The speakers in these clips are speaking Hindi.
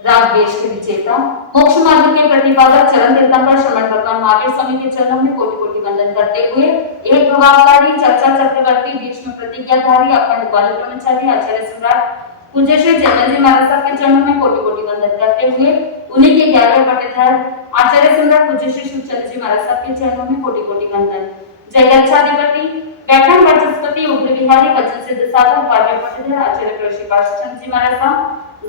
राग द्वेष के विजेता, मोक्ष मार्ग के प्रतिपादक चरण तीर्थंकर श्रवण भगवान महावीर स्वामी के चरणों में कोटि कोटि वंदन करते हुए एक प्रभावकारी चर्चा चक्रवर्ती बीच में प्रतिज्ञाधारी अखंड बाल ब्रह्मचारी आचार्य सम्राट पूज्य श्री जयमल जी महाराज साहब के चरणों में कोटि कोटि वंदन करते हुए उन्हीं के 11वें पट्टेदार आचार्य सम्राट पूज्य श्री शिवचंद्र जी महाराज साहब के चरणों में कोटि कोटि वंदन। जय गच्छाधिपति व्याख्यान वाचस्पति उग्र विहारी वचन सिद्ध साधक पार्वती पट्टेदार आचार्य प्रश्री पार्षद जी महाराज साहब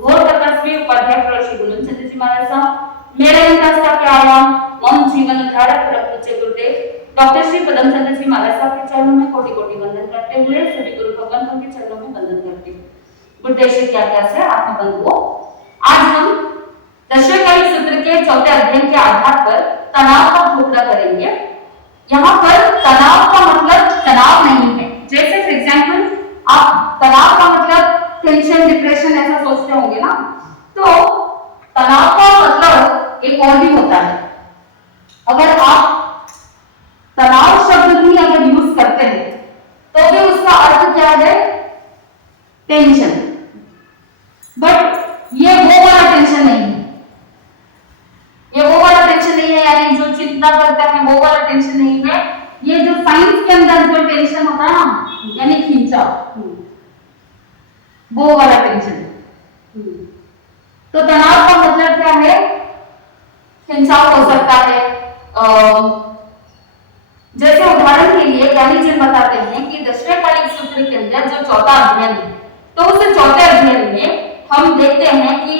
घोर तपस्वी उपाध्याय प्रश्री गुणचंद्र जी महाराज साहब मेरे अंतस्था के आयाम मम जीवन धारक परम पूज्य गुरुदेव डॉक्टर श्री पदम चंद्र जी महाराज साहब के चरणों में कोटि कोटि वंदन करते हुए सभी गुरु भगवंतों के चरणों में वंदन करते हैं। गुरुदेव श्री क्या क्या से आत्मबंधुओं, आज हम दशरथी सूत्र के चौथे अध्ययन के आधार पर तनाव का टुकड़ा करेंगे। यहाँ पर तनाव का मतलब तनाव नहीं है, जैसे फॉर एग्जांपल आप तनाव का मतलब टेंशन डिप्रेशन ऐसा सोचते होंगे ना, तो तनाव का मतलब एक और भी होता है। अगर आप तनाव शब्द भी अगर यूज करते हैं तो भी उसका अर्थ क्या है, टेंशन। बट ये वो वाला टेंशन नहीं है, ये वो वाला टेंशन नहीं है, यानी जो चिंता करता है वो वाला टेंशन नहीं है। ये जो साइंस के अंदर जो टेंशन होता है ना, यानी खींचा, वो वाला टेंशन। तो तनाव का मतलब क्या है, खिंचाव हो सकता है। जैसे उदाहरण के लिए ज्ञानी जी बताते हैं कि दशरथी सूत्र के अंदर जो चौथा अध्ययन है, तो उस चौथे अध्ययन में हम देखते हैं कि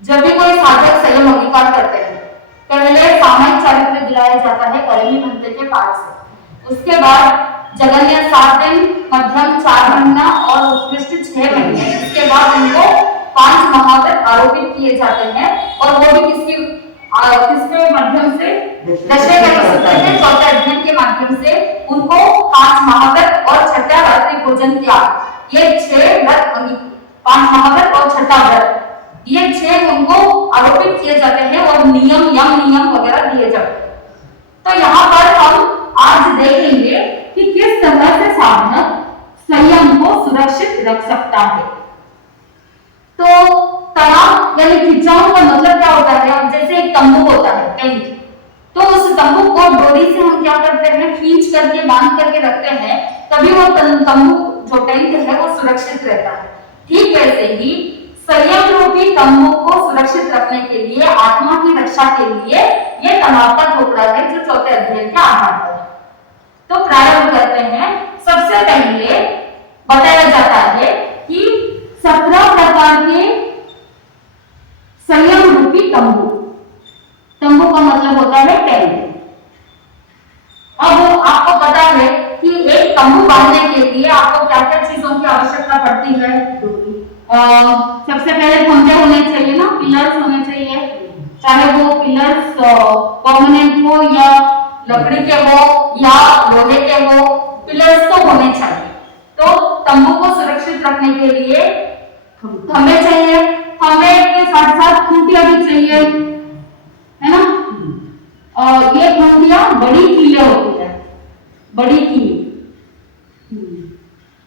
जब भी कोई साधक संयम अंगीकार करते हैं, पहले सामायिक चारित्र दिलाया जाता है करमी मंत्र के पाठ से, उसके बाद जगन्य 7 दिन, मध्यम 4 महीना और उत्कृष्ट 6 महीने, इसके बाद उनको 5 महाव्रत आरोपित किए जाते हैं। और वो भी किसके माध्यम से, दशरथी सूत्र के चौथे अध्ययन के माध्यम से उनको 5 महाव्रत और छठा रात्रि भोजन त्याग, ये 6 व्रत, 5 महाव्रत और छठा व्रत, ये 6 उनको आरोपित किए जाते हैं और यम नियम वगैरह दिए जाते हैं। तो यहाँ पर हम आज देखेंगे कि किस तरह से साधक संयम को सुरक्षित रख सकता है। तो तनाव यानी खिंचाव का मतलब क्या होता है, जैसे एक तंबू होता है, टेंट, तो उस तंबू को डोरी से हम क्या करते हैं, खींच करके बांध करके रखते हैं, तभी वो तंबू जो टेंट है वो सुरक्षित रहता है। ठीक वैसे ही संयम रूपी तंबू को सुरक्षित रखने के लिए, आत्मा की रक्षा के लिए ये तनाव का टुकड़ा है जो चौथे अध्ययन के आधार पर है। तो प्रारंभ करते हैं। सबसे पहले बताया जाता है कि 17 प्रकार के संयम रूपी तंबू, तंबू का मतलब होता है टेंट। अब आपको पता है कि एक तंबू बांधने के लिए आपको क्या क्या चीजों की आवश्यकता पड़ती है। सबसे पहले खंभे होने चाहिए ना, पिलर्स होने चाहिए, चाहे वो पिलर्स परमानेंट हो या लकड़ी के हो या लोहे के हो, पिलर्स तो होने चाहिए। तो तंबू को सुरक्षित रखने के लिए खंभे चाहिए, खंभे के साथ साथ खूंटियां भी चाहिए, है ना। और ये खूंटियां बड़ी कीलें होती है, बड़ी कील।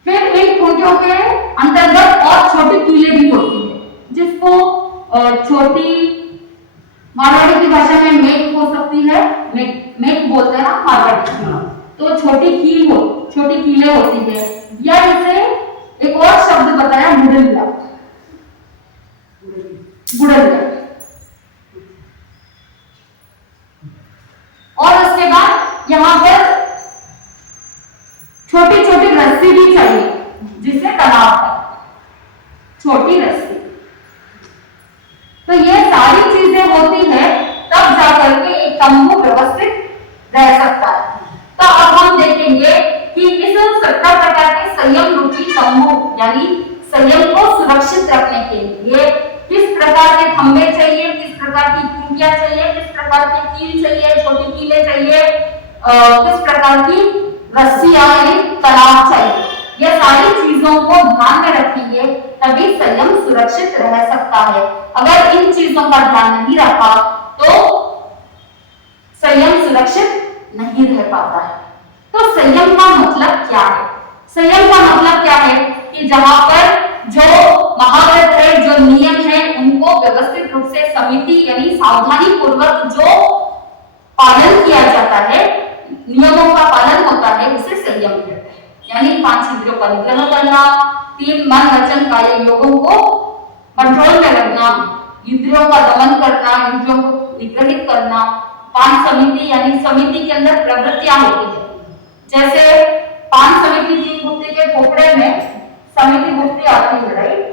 फिर इन खूंटियों के अंतर्गत और छोटी कीलें भी होती है, जिसको छोटी मारवाड़ी की भाषा में मेक हो सकती है, मेक बोलते हैं ना मारवाड़ी में। तो छोटी कील हो, छोटी कीलें होती है, या इसे एक और शब्द बताया गुड़लिया, गुड़लिया। और उसके बाद यहाँ पर छोटी छोटी रस्सी भी चाहिए, जिससे तनाव है, छोटी रस्सी। तो ये सारी चीजें होती है, तब जाकर के एक तंबू व्यवस्थित रह सकता है। तो अब हम देखेंगे कि इस 17 प्रकार के संयम रूपी तंबू यानी संयम को सुरक्षित रखने के लिए किस प्रकार के खंभे चाहिए, किस प्रकार की खूंटियां चाहिए, किस प्रकार की कील चाहिए, छोटी कीलें चाहिए, किस प्रकार की रस्सियां यानी तनाव चाहिए। यह सारी चीजों को ध्यान में रखेंगे तभी संयम सुरक्षित रह सकता है। अगर इन चीजों का ध्यान नहीं रखा तो संयम सुरक्षित नहीं रह पाता है। तो संयम का मतलब क्या है? संयम का मतलब क्या है कि जहां पर जो महाव्रत है, जो नियम है, उनको व्यवस्थित सावधानी पूर्वक जो पालन किया जाता है, नियमों का पालन होता है, उसे संयम कहते हैं। यानी 5 इंद्रियों का निग्रह करना, 3 मन वचन काया योगों को कंट्रोल में रखना, इंद्रियों का दमन करना, इंद्रियों को निग्रहित करना, 5 समिति यानी समिति के अंदर प्रवृत्तियां होती है। जैसे 5 समिति की बुद्धि के खोपड़े में समिति बुद्धि आती है, राइट।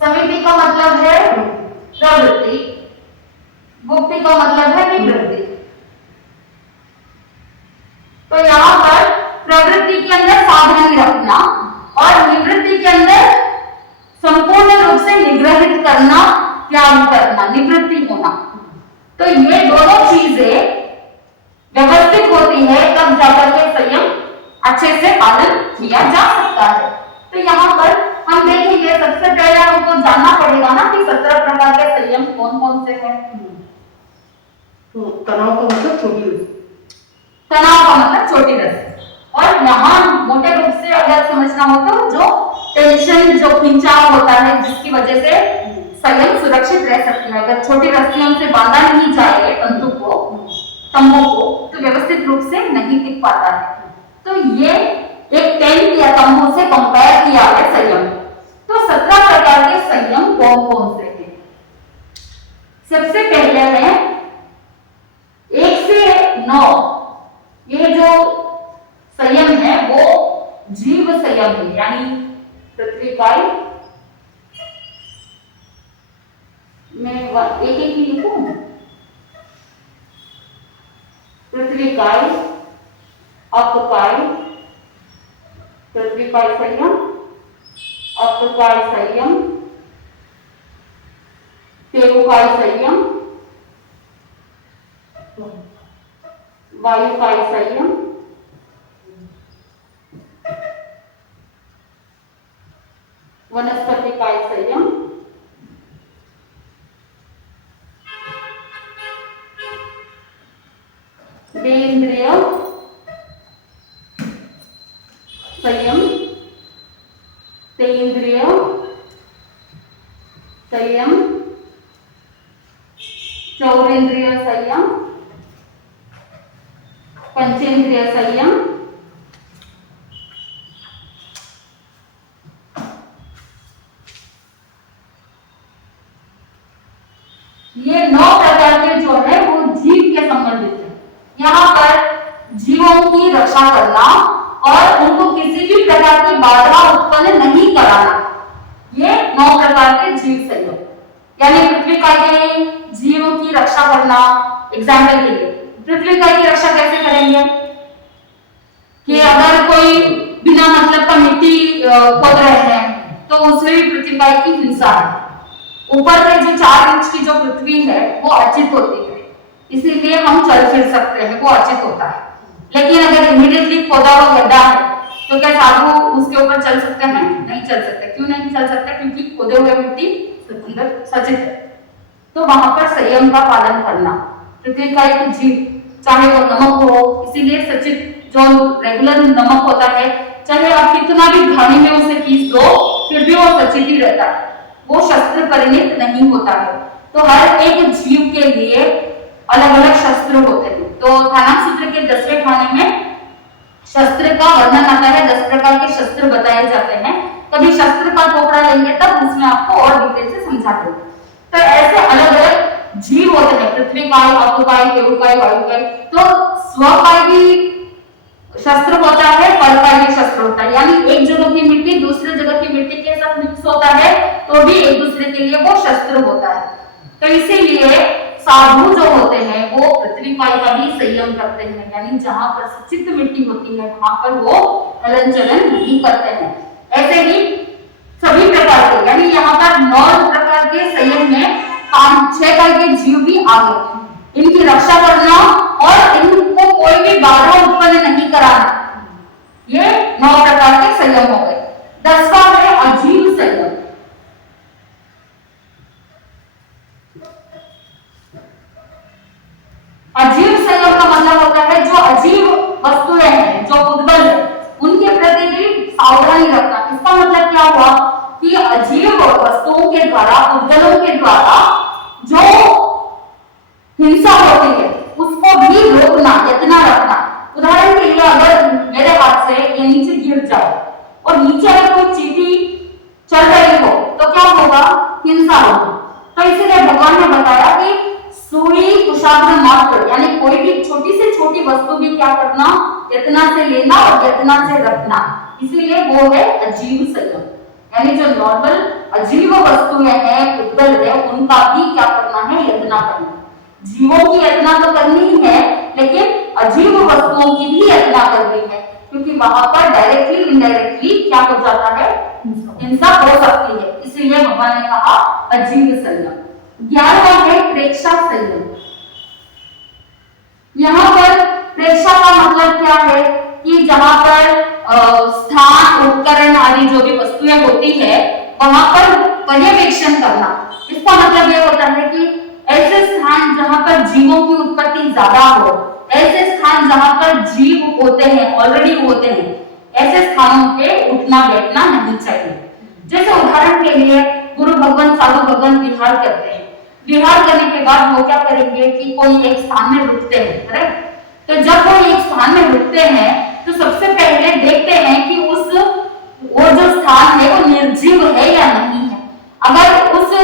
समिति का मतलब है प्रवृत्ति, बुद्धि का मतलब है निवृत्ति। तो यहाँ पर प्रवृत्ति के अंदर सावधानी रखना और निवृत्ति के अंदर संपूर्ण रूप से निग्रहित करना, त्याग करना, निवृत्ति होना। तो ये दोनों चीजें व्यवस्थित होती है, तब जाकर के संयम अच्छे से पालन किया जा सकता है। तो यहाँ पर हम देखेंगे, सबसे पहले हमको जानना पड़ेगा ना कि 17 प्रकार के संयम कौन कौन से हैं। तो तनाव का मतलब छोटी रस्सी, तनाव का मतलब छोटी रस्सी। और यहाँ मोटे रूप से अगर समझना हो तो जो टेंशन, जो खिंचाव होता है, जिसकी वजह से संयम सुरक्षित रह सकती है। अगर छोटी रस्सियों से बांधा नहीं जाए तंतु को, तंबू को, तो व्यवस्थित रूप से नहीं टिक पाता है। तो ये एक टेंट या तंबू से कंपेयर किया है संयम। तो 17 प्रकार के संयम कौन कौन से हैं? सबसे पहले है 1 से 9। ये जो संयम है वो जीव संयम है, यानी पृथ्वी काय मैं एक एक ही लिखूं। पृथ्वी काय, अपकाय, पृथ्वी काय संयम, अपकाय संयम, तेरुकाय संयम, वायुकाय संयम, वनस्पति काय संयम, देहेंद्रिय संयम, तेंद्रिय संयम, चौरेंद्रिय संयम, पंचेंद्रिय संयम, ये 9 प्रकार के जो है वो जीव के संबंधित है। यहाँ पर जीवों की रक्षा करना और उनको किसी भी प्रकार की बाधा उत्पन्न नहीं कराना, ये 9 प्रकार के जीव संयम। यानी पृथ्वी काय के जीवों की रक्षा करना, एग्जाम्पल के लिए पृथ्वी काय की रक्षा कैसे करेंगे कि अगर कोई बिना मतलब का मिट्टी खोद रहे हैं तो उसमें भी पृथ्वी काय की हिंसा है। ऊपर में जो 4 इंच की जो पृथ्वी है वो अर्चित होती है, इसीलिए हम चल फिर सकते हैं, वो अर्चित होता है। लेकिन अगर इमीडिएटली खोदा हुआ गड्ढा है तो क्या साधु उसके ऊपर चल सकते हैं? नहीं चल सकते। क्यों नहीं चल सकते? क्योंकि खोदे हुए मिट्टी अंदर सचित है। तो वहां पर संयम का पालन करना। पृथ्वी का एक जीव, चाहे वो नमक हो, इसीलिए सचित जो रेगुलर नमक होता है, चाहे आप कितना भी घानी में उसे पीस दो फिर भी वो सचित ही रहता है, वो शस्त्र परिणित नहीं होता है। तो हर एक जीव के लिए अलग अलग शस्त्र होते हैं। तो थानाक सूत्र के 10वें खाने में शस्त्र का वर्णन आता है, 10 प्रकार के शस्त्र बताए जाते हैं। कभी शस्त्र का टोकरा लेंगे तब उसमें आपको और डिटेल से समझाते हैं। तो ऐसे अलग अलग जीव होते हैं, पृथ्वी काय, अपकाय, तेरुकाय, वायुकाय। तो स्वकाय भी शस्त्र होता है, परकाय भी शस्त्र होता है, यानी एक जगह की मिट्टी दूसरे जगह की मिट्टी के साथ मिक्स होता है तो भी एक दूसरे के लिए वो शस्त्र होता है। तो इसीलिए साधु जो होते हैं वो पृथ्वी काय का भी संयम करते हैं, यानी जहां पर सचित मिट्टी होती है वहां पर वो हलन चलन नहीं करते हैं। ऐसे ही सभी प्रकार के, यानी यहाँ पर 9 प्रकार के संयम में 5-6 काय के जीव भी आ गए। इनकी रक्षा करना और इनको कोई भी बाधा उत्पन्न नहीं कराना, ये 9 प्रकार के संयम हो गए। 10वां है अजीव संयम। अजीव संयम का मतलब होता है जो अजीव वस्तुएं हैं, जो उद्बल है, उनके प्रति भी सावधानी रखना। इसका मतलब क्या हुआ कि अजीब वस्तुओं के द्वारा, उपद्रवों के द्वारा जो हिंसा होती है उसको भी रोकना, यत्न रखना। उदाहरण के लिए अगर मेरे हाथ से ये नीचे गिर जाए और नीचे अगर कोई चींटी चल रही हो तो क्या होगा? हिंसा होगी। तो इसीलिए भगवान ने बताया कि सुई कुशाग्र मात्र, यानी कोई भी छोटी से छोटी वस्तु भी क्या करना? यत्न से लेना और यत्न से रखना। इसीलिए वो है अजीव संयम, यानी जो नॉर्मल अजीब वस्तुएं हैं, उद्गल है, उनका भी क्या करना है? यत्न करना। जीवों की यत्न तो करनी ही है, लेकिन अजीब वस्तुओं की भी यत्न करनी है, क्योंकि वहां पर डायरेक्टली इनडायरेक्टली क्या हो जाता है? हिंसा हो सकती है। इसलिए भगवान ने कहा अजीब संयम। 11वां है प्रेक्षा संयम। यहाँ पर प्रेक्षा का मतलब क्या है कि जहां पर स्थान, उपकरण आदि जो भी वस्तुएं होती है वहां पर पर्यवेक्षण करना। इसका मतलब यह होता है कि ऐसे स्थान जहां पर जीवों की उत्पत्ति ज्यादा हो, ऐसे स्थान जहां पर जीव होते हैं, ऑलरेडी होते हैं, ऐसे स्थानों पे उठना बैठना नहीं चाहिए। जैसे उदाहरण के लिए गुरु भगवान, साधु भगवान विहार करते हैं। विहार करने के बाद वो क्या करेंगे कि कोई एक स्थान में रुकते हैं, करेक्ट? तो जब वो एक स्थान में रुकते हैं तो सबसे पहले देखते हैं कि वो जो स्थान है वो निर्जीव है या नहीं है। अगर उस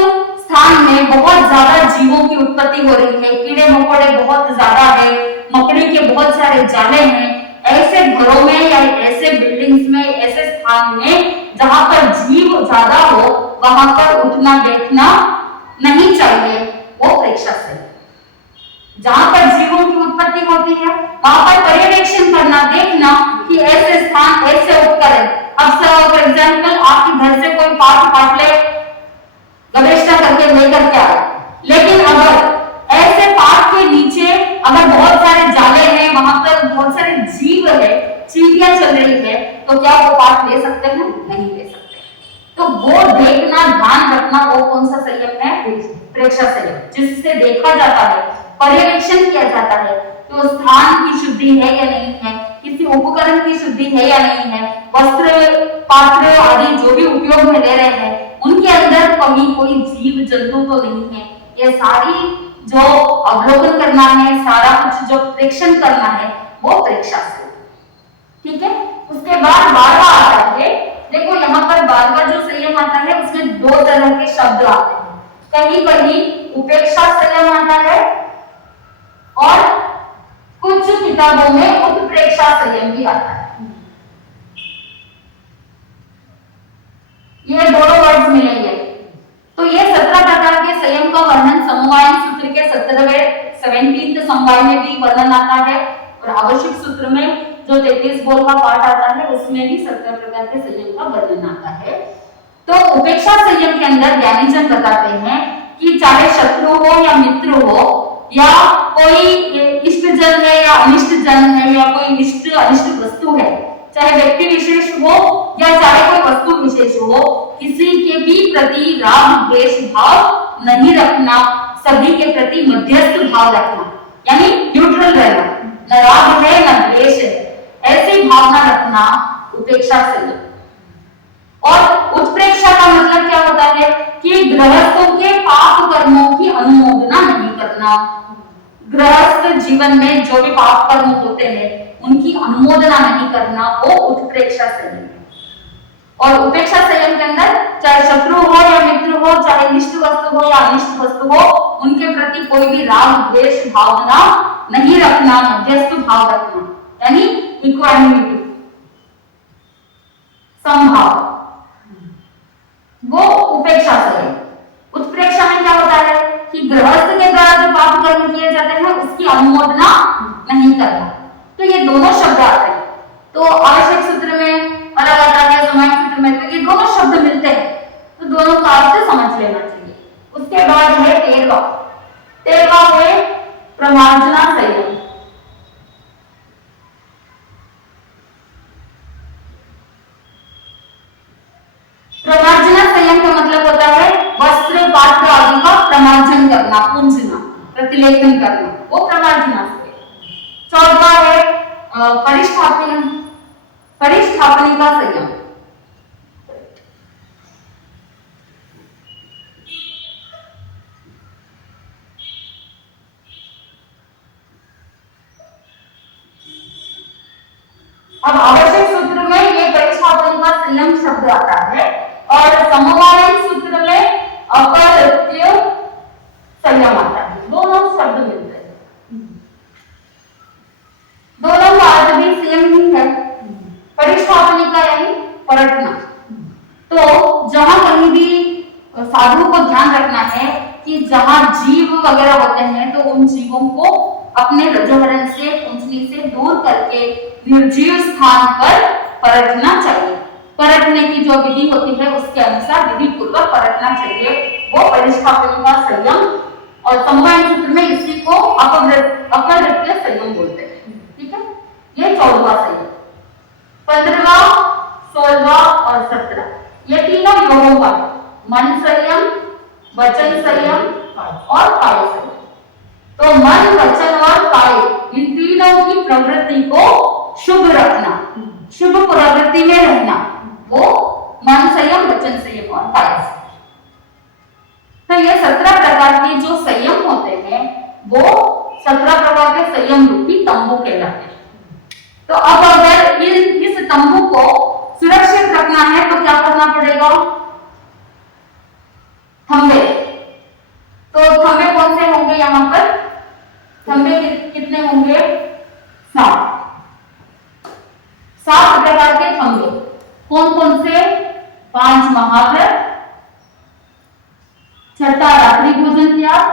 स्थान में बहुत ज्यादा जीवों की उत्पत्ति हो रही है, कीड़े मकोड़े बहुत ज्यादा है, मकड़ी के बहुत सारे जाले हैं, ऐसे घरों में या ऐसे बिल्डिंग्स में, ऐसे स्थान में जहां पर जीव ज्यादा हो, वहां पर उठना बैठना नहीं चाहिए। वो प्रेक्षा से जहां पर जीवों की उत्पत्ति होती है वहां पर पर्यवेक्षण करना, देखना कि ऐसे स्थान, ऐसे उपकरण। अब फॉर एग्जाम्पल आपके घर से कोई पाट ले, गवेषणा करके लेकर के आए, लेकिन अगर ऐसे पाट के नीचे अगर बहुत सारे जाले हैं, वहां पर बहुत सारे जीव है, चींटियां चल रही है, तो क्या वो पाट ले सकते हैं? नहीं ले सकते। तो वो देखना, ध्यान रखना, वो कौन सा संयम है? प्रेक्षा संयम, जिससे देखा जाता है, पर्यवेक्षण किया जाता है तो स्थान की शुद्धि है या नहीं है, किसी उपकरण की शुद्धि है या नहीं है, वस्त्र, पात्र आदि जो भी उपयोग में ले रहे हैं उनके अंदर कहीं कोई जीव जंतु तो नहीं है। ये सारी जो अवलोकन करना है, सारा कुछ जो प्रेक्षण करना है, वो प्रेक्षा से। ठीक है। उसके बाद 12वां आता है। देखो यहाँ पर 12वां जो संयम आता है उसमें 2 तरह के शब्द आते हैं। कहीं कहीं उपेक्षा संयम आता है और कुछ किताबों में उत्प्रेक्षा संयम भी आता है। ये दोनों वर्ड्स मिलेंगे। तो ये 17 प्रकार के संयम का वर्णन समवायिक सूत्र के 17वें समवाय में भी वर्णन आता है और आवश्यक सूत्र में जो 33 बोल का पाठ आता है उसमें भी 17 प्रकार के संयम का वर्णन आता है। तो उपेक्षा संयम के अंदर ज्ञानीजन बताते हैं कि चाहे शत्रु हो या मित्र हो या कोई इष्ट जन है या अनिष्ट जन है या कोई इष्ट अनिष्ट वस्तु है, चाहे व्यक्ति विशेष हो या चाहे कोई वस्तु विशेष हो, किसी के भी प्रति राग द्वेष भाव नहीं रखना, सभी के प्रति मध्यस्थ भाव रखना, यानी न्यूट्रल रहना, न राग है न द्वेष है, ऐसी भावना रखना उपेक्षा संयम। और उत्प्रेक्षा का मतलब क्या होता है कि गृहस्थों के पाप कर्मों की अनुमोदना नहीं करना। गृहस्थ जीवन में जो भी पाप कर्म होते हैं उनकी अनुमोदना नहीं करना, वो उत्प्रेक्षा संयम है। और उपेक्षा संयम के अंदर चाहे शत्रु हो या मित्र हो, चाहे इष्ट वस्तु हो या अनिष्ट वस्तु हो, उनके प्रति कोई भी राग द्वेष भावना नहीं रखना, मध्यस्थ भाव रखना, यानी इक्वानिमिटी, समभाव, वो उपेक्षा संयम। उत्प्रेक्षा में क्या होता है कि गृहस्थ के द्वारा जो पाप कर्म किए जाते हैं उसकी अनुमोदना नहीं करना। तो ये दोनों शब्द आते हैं। तो आवश्यक सूत्र में अलग आता है, समवायिक सूत्र में, तो ये दोनों शब्द मिलते हैं, तो दोनों का अर्थ समझ लेना चाहिए। उसके बाद है 13वां है प्रमार्जना संयम। प्रमार्जना संयम का मतलब होता है वस्त्र पात्र आदि का प्रमार्जन करना, पूंजना, प्रतिलेखन करना, वो प्रमार्जना संयम। 14वां है परिष्ठापनिका संयम। अब आवश्यक सूत्र में ये परिस्थापन का संयम शब्द आता है और समवायिक सूत्र में अपरत्य संयम आता है। दोनों शब्द मिलते हैं, दोनों का अर्थ भी सेम ही है। परिस्थापनिका यानी पलटना। तो जहां कहीं भी साधु को ध्यान रखना है कि जहां जीव वगैरह होते हैं तो उन जीवों को अपने रजोहरण से पूंछनी से दूर करके निर्जीव स्थान पर पलटना चाहिए। पलटने की जो विधि होती है उसके अनुसार विधि पूर्वक पलटना चाहिए, वो परिस्थापन का संयम। और समवायिक सूत्र में इसी को अपवृत्तीय संयम बोलते हैं। ठीक है, ये 14वां संयम। 15वां, 16वां और 17 ये तीनों योगों का मन संयम, वचन संयम और काय संयम। तो मन, वचन और काय इन तीनों की प्रवृत्ति को शुभ रखना, शुभ प्रवृत्ति में रहना, वो मन संयम, वचन संयम और काय संयम। तो ये 17 प्रकार के जो संयम होते हैं वो 17 प्रकार के संयम रूपी तंबू कहलाते हैं। तो अब अगर इस तंबू को सुरक्षित रखना है तो क्या करना पड़ेगा? थंबे। तो थंबे कौन से होंगे? यहाँ पर थंबे कितने होंगे? 7 प्रकार के थंबे। कौन कौन से? 5 महाव्रत, 6ठा रात्रि भोजन त्याग,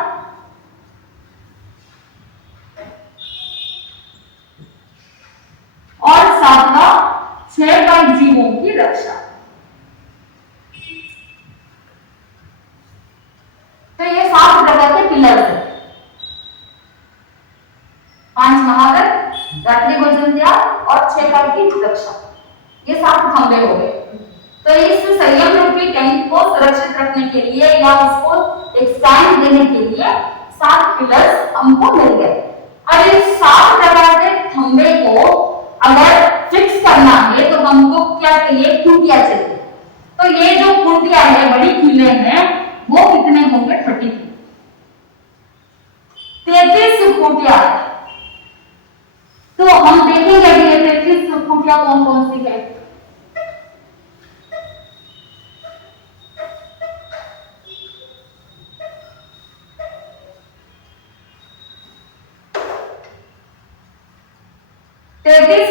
7वां 6 बाई जीवों की रक्षा। तो ये 7 प्रकार के पिलर है। 5 महाव्रत, रात्रि भोजन त्याग और 6 बाई की रक्षा, ये 7 खंभे हो गए। तो इस संयम रूपी टैंक को सुरक्षित रखने के लिए या उसको एक स्टैंड देने के लिए 7 पिलर्स हमको मिल गए। अब इस 7 प्रकार के खंभे को अगर फिक्स करना है तो हमको क्या चाहिए? खूंटियां चाहिए। तो ये जो खूंटियां है, बड़ी कीलें हैं, वो कितने होंगे? 33 खूंटियां। तो हम देखेंगे अभी ये 33 खूंटियां कौन कौन सी है।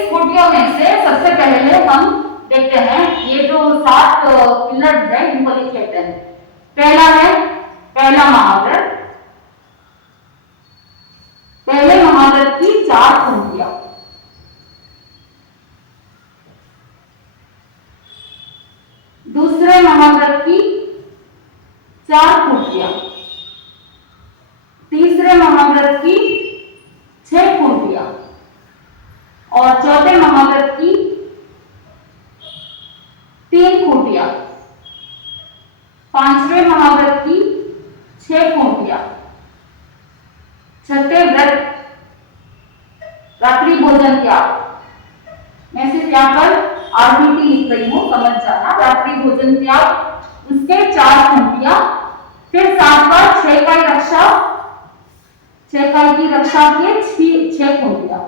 खूंटियों में से सबसे पहले हम देखते हैं ये जो 7 पिलर्स है इनको लिख लेते हैं। पहला है पहला महाव्रत। पहले महाव्रत की 4 खूंटियां। दूसरे महाव्रत की 4 खूंटियां। तीसरे महाव्रत की 6 खूंटियां और चौथे महाव्रत की 3 खूंटियां। 5वें महाव्रत की 6 खूंटियां। 6ठे व्रत रात्रि भोजन त्याग। मैं सिर्फ यहाँ पर आरबीटी लिख रही हूँ, समझ जाना। रात्रि भोजन त्याग उसके 4 खूंटियां, फिर 7वां 6 का रक्षा, 6 का की रक्षा के 6 खूंटियां।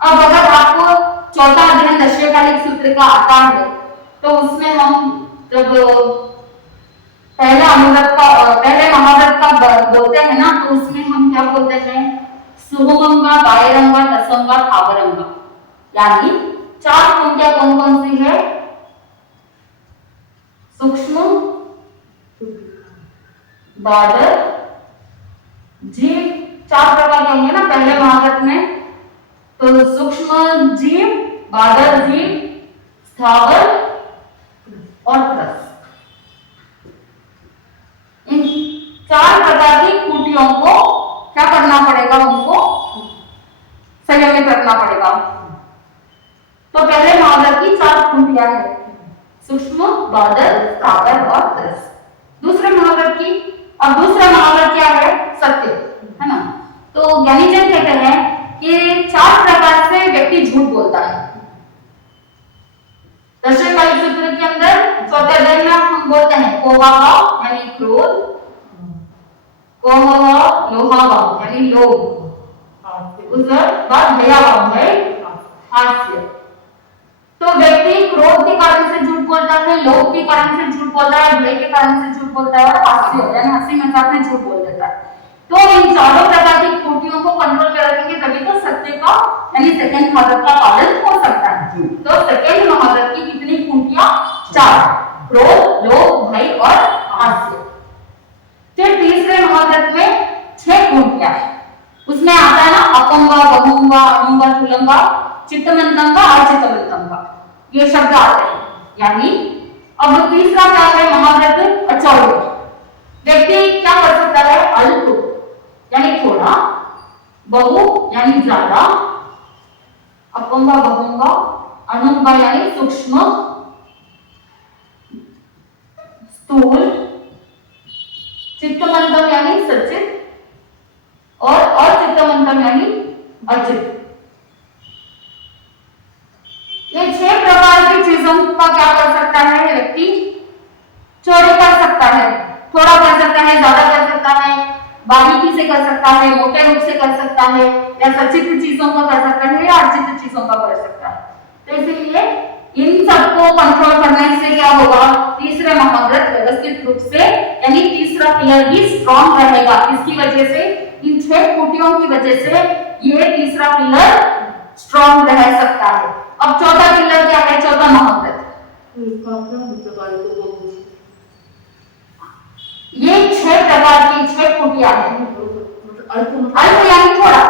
अब अगर आपको चौथा अध्ययन दशकालिक सूत्र का आता है तो उसमें हम जब पहले महाव्रत का बोलते हैं ना, तो उसमें हम क्या बोलते हैं? सुहुमंगा, बायरंगा, दसंगा, थावरंगा। यानी 4 खूंटियां कौन कौन सी है? सूक्ष्म, बादर, जीव। 4 प्रकार के होंगे ना पहले महाव्रत में। तो सूक्ष्म जीव, बादर जीव, स्थावर और त्रस। इन 4 प्रकार की खूंटियों को क्या करना पड़ेगा? उनको संयमित रखना पड़ेगा। तो पहले महाव्रत की 4 खूंटियां हैं, सूक्ष्म, बादर, स्थावर और त्रस। दूसरे महाव्रत की, अब दूसरा महाव्रत क्या है? सत्य, है ना। तो ज्ञानीजन कहते हैं कि 4 प्रकार से व्यक्ति झूठ बोलता है। दशकालिक सूत्र के अंदर चौथे अध्याय में हम बोलते हैं कोहाभाव यानी क्रोध, कोहभाव, लोहाभाव यानी लोभ, उसके बाद भयावह है हास्य। तो व्यक्ति क्रोध के कारण से झूठ बोलता है, लोभ के कारण से झूठ बोलता है, भय के कारण से झूठ बोलता है और हास्य यानी हंसी मजाक में झूठ बोल देता है। तो इन चारों प्रकार की त्रुटियों को कंट्रोल में रखेंगे तभी तो सत्य का यानी सेकंड महाव्रत का पालन हो सकता है। तो सेकंड महाव्रत की कितनी कुंटियां? 4, क्रोध, लोभ, भय और हास्य। फिर तीसरे महाव्रत में 6 कुंटियां है। उसमें आता है ना अपंगा, बहुंगा, अनुंगा, तुलंगा, चित्तमंतंगा और चित्तवृत्तंगा, ये शब्द आते हैं। यानी अब तीसरा क्या है महाव्रत अचौड़। व्यक्ति क्या कर सकता है? अल्प यानी थोड़ा, बहु यानी ज्यादा, अपंगा बहुंगा, अनुंगा यानी सूक्ष्म, स्थूल, चित्तमंतम यानी सचित और अचित्तमंतम यानी अचित। ये 6 प्रकार की चीजों का क्या कर सकता है व्यक्ति? चोरी कर सकता है। थोड़ा कर सकता है, ज्यादा कर सकता है, बारीकी से कर सकता है, मोटे रूप से कर सकता है, या सचित चीजों का कर सकता है या अर्चित चीजों का कर सकता है। तो इसलिए इन सबको कंट्रोल करने से क्या होगा? तीसरे महाव्रत व्यवस्थित रूप से यानी तीसरा पिलर भी स्ट्रॉन्ग रहेगा। इसकी वजह से इन 6 कुटियों की वजह से ये तीसरा पिलर स्ट्रॉन्ग रह सकता है। अब चौथा पिलर क्या है? चौथा महाव्रत। ये 6 प्रकार की 6 कुटियां हैं। अल्प यानी थोड़ा,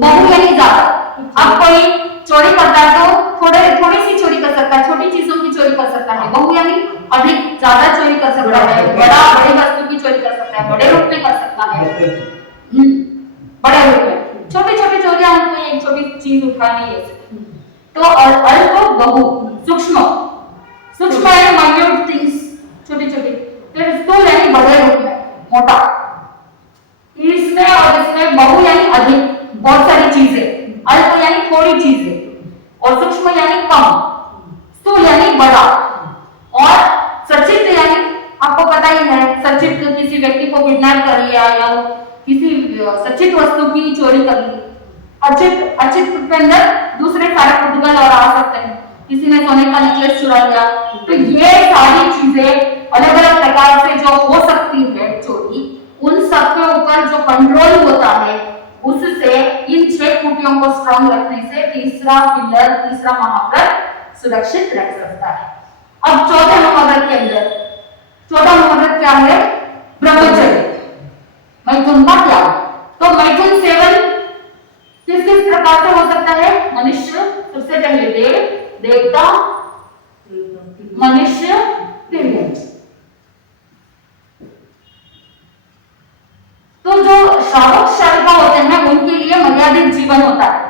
बहु यानी ज्यादा। अब कोई चोरी करता है तो थोड़ी सी चोरी कर सकता है, छोटी चीजों की चोरी कर सकता है। बहु यानी अधिक ज्यादा चोरी कर सकता है, बड़ी वस्तु की चोरी कर सकता है, बड़े रूप में कर सकता है, बड़े रूप में। छोटी छोटी चोरियां कोई एक छोटी चीज उठानी है। तो अल्प, बहु, सूक्ष्म, सूक्ष्म यानी माइन्यूट थिंग्स, छोटी छोटी। फिर स्थूल यानी बड़े रूप में, मोटा। इसमें और इसमें बहु यानी अधिक, बहुत सारी चीजें, अल्प यानी थोड़ी चीजें और सूक्ष्म यानी कम, स्थूल यानी बड़ा और सचित यानी आपको पता ही है, सचित किसी व्यक्ति को किडनैप कर लिया या किसी सचित वस्तु की चोरी कर ली। अचित, अचित के अंदर दूसरे सारे पुद्गल और आ सकते हैं, किसी ने सोने का नेकलेस चुरा लिया। तो ये सारी चीजें अलग अलग प्रकार से जो हो सकती है चोरी, उन सब के ऊपर जो कंट्रोल होता है उससे इन 6 कुटियों को स्ट्रॉन्ग रखने से तीसरा पिलर, तीसरा महाव्रत सुरक्षित रह सकता है। अब चौथे महाव्रत के अंदर, चौथा महाव्रत क्या है? ब्रह्मचर्य, मैथुन का त्याग। तो मैथुन सेवन किस किस प्रकार से हो सकता है? मनुष्य, सबसे पहले देव, देवता, मनुष्य, तिर्यक। तो जो श्रावक श्राविका होते हैं उनके लिए मर्यादित जीवन होता है।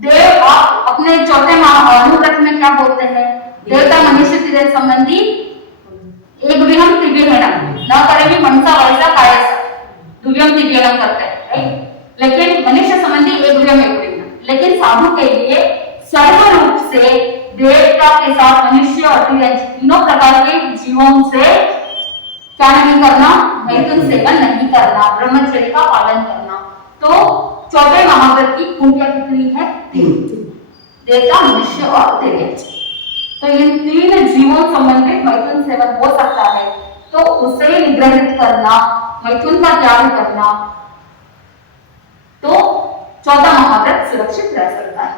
देव आप अपने चौथे महाव्रत में क्या बोलते हैं? देवता मनुष्य तिर्यक संबंधी एक विहम त्रिविहनम न करे भी मनसा वैसा कायसा दुव्यम त्रिविहनम करते हैं। लेकिन मनुष्य संबंधी एक विहम एक विहनम, लेकिन साधु के लिए सर्व रूप से देवता के साथ मनुष्य और तिर्यक तीनों प्रकार के जीवों से क्या नहीं करना? मैथुन सेवन नहीं करना, ब्रह्मचर्य का पालन करना। तो चौथे महाव्रत की कुंटियां कितनी है? 3, देवता, मनुष्य और तिर्यक। तो इन 3 जीवों संबंधित मैथुन सेवन हो सकता है, तो उसे निग्रहित करना, मैथुन का त्याग करना, तो चौथा महाव्रत सुरक्षित रह सकता है।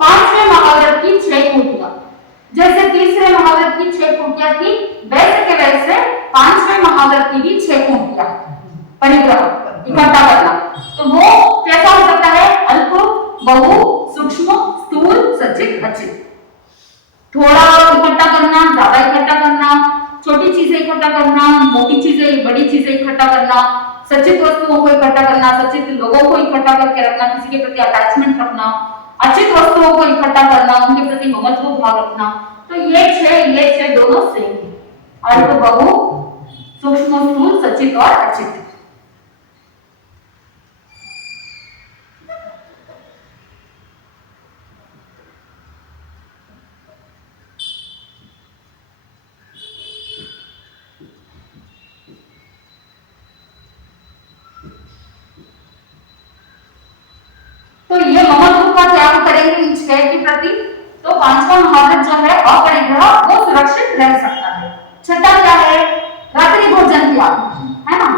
5वें महाव्रत की 6 कुंटियां, जैसे तीसरे महाव्रत की 6 कुंटियां थी, वैसे के वैसे 5वें महाव्रत की भी 6 कुंटियां, परिग्रह इकट्ठा करना। तो वो कैसा हो सकता है? अल्प, बहु, सूक्ष्म, स्थूल, सचित, अचित। थोड़ा इकट्ठा करना, ज्यादा इकट्ठा करना, छोटी चीजें इकट्ठा करना, मोटी चीजें, बड़ी चीजें इकट्ठा करना, सचित वस्तुओं को इकट्ठा करना, सचित लोगों को इकट्ठा करके रखना, किसी के प्रति अटैचमेंट रखना, अचित वस्तुओं को इकट्ठा करना, उनके प्रति ममत्व भाव रखना। तो ये 6 दोनों सेम है, अल्प, बहु, सूक्ष्म, स्थूल, सचित और अचित। तो ये प्रति, तो पांचवा महाव्रत जो है अपरिग्रह वो सुरक्षित रह सकता है। छठा क्या है? रात्रि भोजन त्याग, है ना।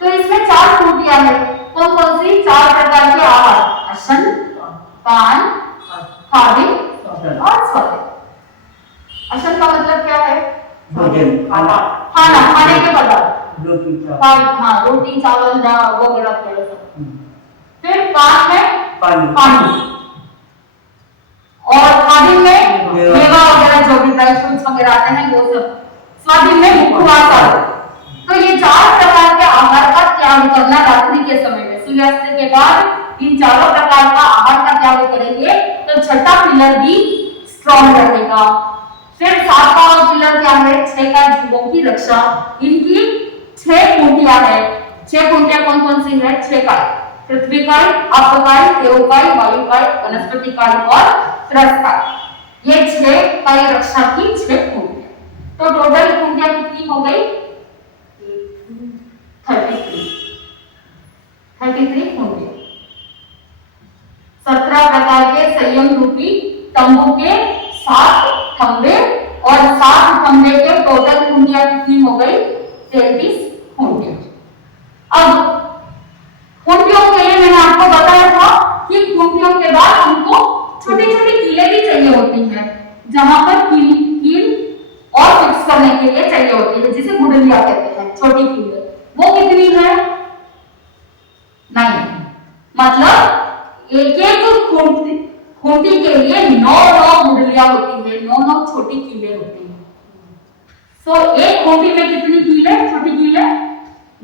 तो इसमें चार त्रुटियां है। कौन कौन सी? चार प्रकार के आहार, अशन, पान, खादी और स्वते। अशन का मतलब क्या है? भोजन, खाना, खाने के पदार्थ, हाँ, रोटी चावल दाल वगैरह सब। फिर पान में पानी, और खादी में मेवा वगैरह जो भी ड्राई फ्रूट्स वगैरह आते हैं वो सब। स्वादिष्ट में उपवास। तो ये चार प्रकार के आहार का त्याग करना रात्रि के समय में, सूर्यास्त के बाद इन चारों प्रकार का आहार का त्याग करेंगे तो छठा पिलर भी स्ट्रॉन्ग रहेगा। फिर सातवां पिलर क्या है? छह का जीवों की रक्षा। इनकी छह खूंटियां है। छह खूंटियां कौन कौन सी है? छह का पृथ्वी काय, आपकाय, देवकाय, वायुकाय, वनस्पतिकाय और त्रस्ताय। ये छह काय रक्षा की छह खूंटियां। तो टोटल खूंटियां कितनी हो गई? 33 खूंटियां। 17 प्रकार के संयम रूपी तंबू के 7 खंबे, और 7 खंबे के टोटल खूंटियां कितनी हो गई? 33 खूंटियां। अब खूंटियों के लिए मैंने आपको बताया था कि खूंटियों के बाद हमको छोटी छोटी कीलें भी चाहिए होती हैं, जहां पर कील और फिक्स करने के लिए चाहिए होती है, जिसे गुडलिया कहते हैं, छोटी कीलें। वो कितनी है? नहीं, मतलब एक एक खूंटी के लिए 9 गुडलियां होती है, 9 छोटी कीलें होती हैं। तो एक खूंटी में कितनी कीलें? छोटी कीलें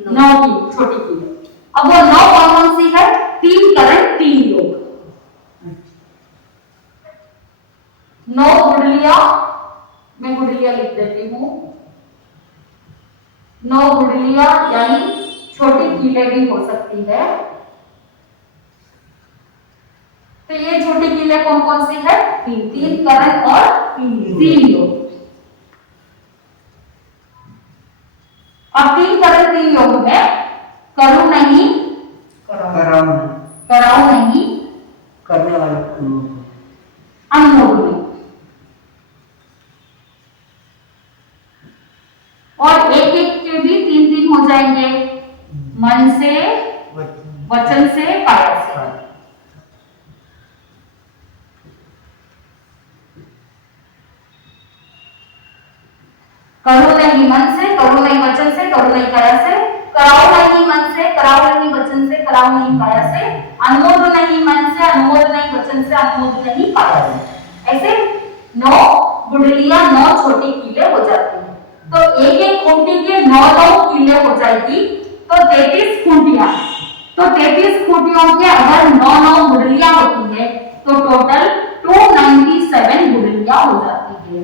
9 की छोटी कीलें। अब वो 9 कौन कौन सी है? 3 करण 3 योग। 9 गुडलिया, मैं गुडलिया लिख देती हूँ। 9 गुडलिया यानी छोटी कीलें भी हो सकती है। तो ये छोटी कीलें कौन कौन सी है? 3 करण और 3 योग। अब 3 करण 3 योग में करूं नहीं, कराऊं नहीं, करने वाला अनमोल नहीं। और एक एक के भी 3 हो जाएंगे, मन से, वचन से, काया से। करो नहीं मन से, करो नहीं वचन से, करो नहीं काया से। कराओ नहीं मन से, कराओ नहीं वचन से, कराओ नहीं काया से। अनुमोद नहीं मन से, अनुमोद नहीं वचन से, अनुमोद नहीं काया से। ऐसे 9 गुडलियां 9 छोटी कीलें हो जाती हैं। तो एक एक खूंटी के 9 कीलें हो जाएगी, तो 33 खूंटियां। तो 33 खूंटियों के अगर 9 गुडलियां होती है तो टोटल 297 गुडलियां हो जाती है।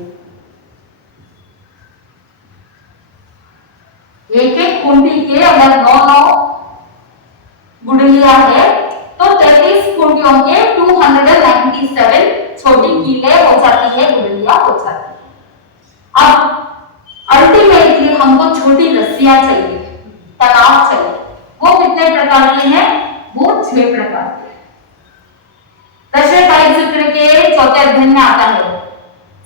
एक एक खूंटी के अगर 9 गुडलियां है तो 33 खूंटियों के 297 छोटी कीलें हो जाती है, गुडलियां हो जाती है। अब अल्टीमेटली हमको छोटी रस्सियां चाहिए, तनाव चाहिए। वो कितने प्रकार के हैं? वो 6 प्रकार के। दशरथ कालिक सूत्र के चौथे अध्याय में आता है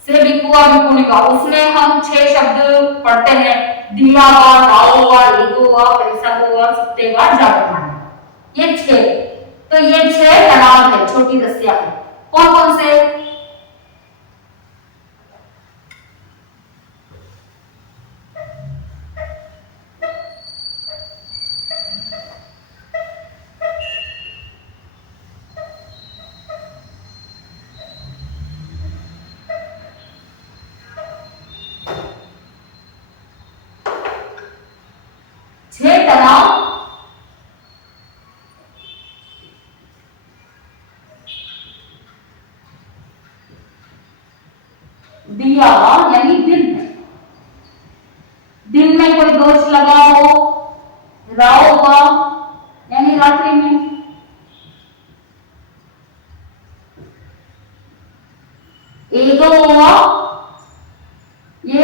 से विकुआ विकुणिका, उसमें हम 6 शब्द पढ़ते हैं, दिया वा, दाओ वा, ईगो वा, परिसगो वा, सुत्ते वा, जागरण। ये 6। तो ये 6 तनाव है, छोटी रस्सियां है। कौन कौन से? दिया यानी दिन में कोई दोष लगा हो, राव का यानी रात्रि में, एगो हुआ, ये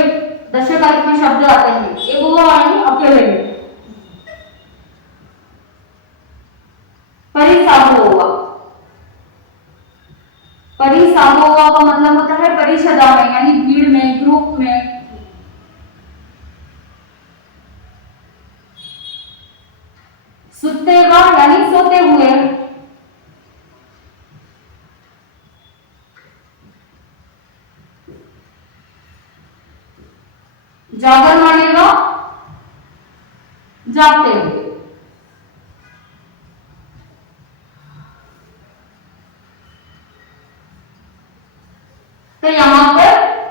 दशकालिक में शब्द आते हैं। एगो हुआ यानी अकेले में, परिसागो हुआ, परिसागो साधुओं का मतलब होता है परिषदा में, यानी भीड़ में, ग्रुप में। सुतेगा यानी सोते हुए। जागर मानेगा जागते हुए। तो यहाँ पर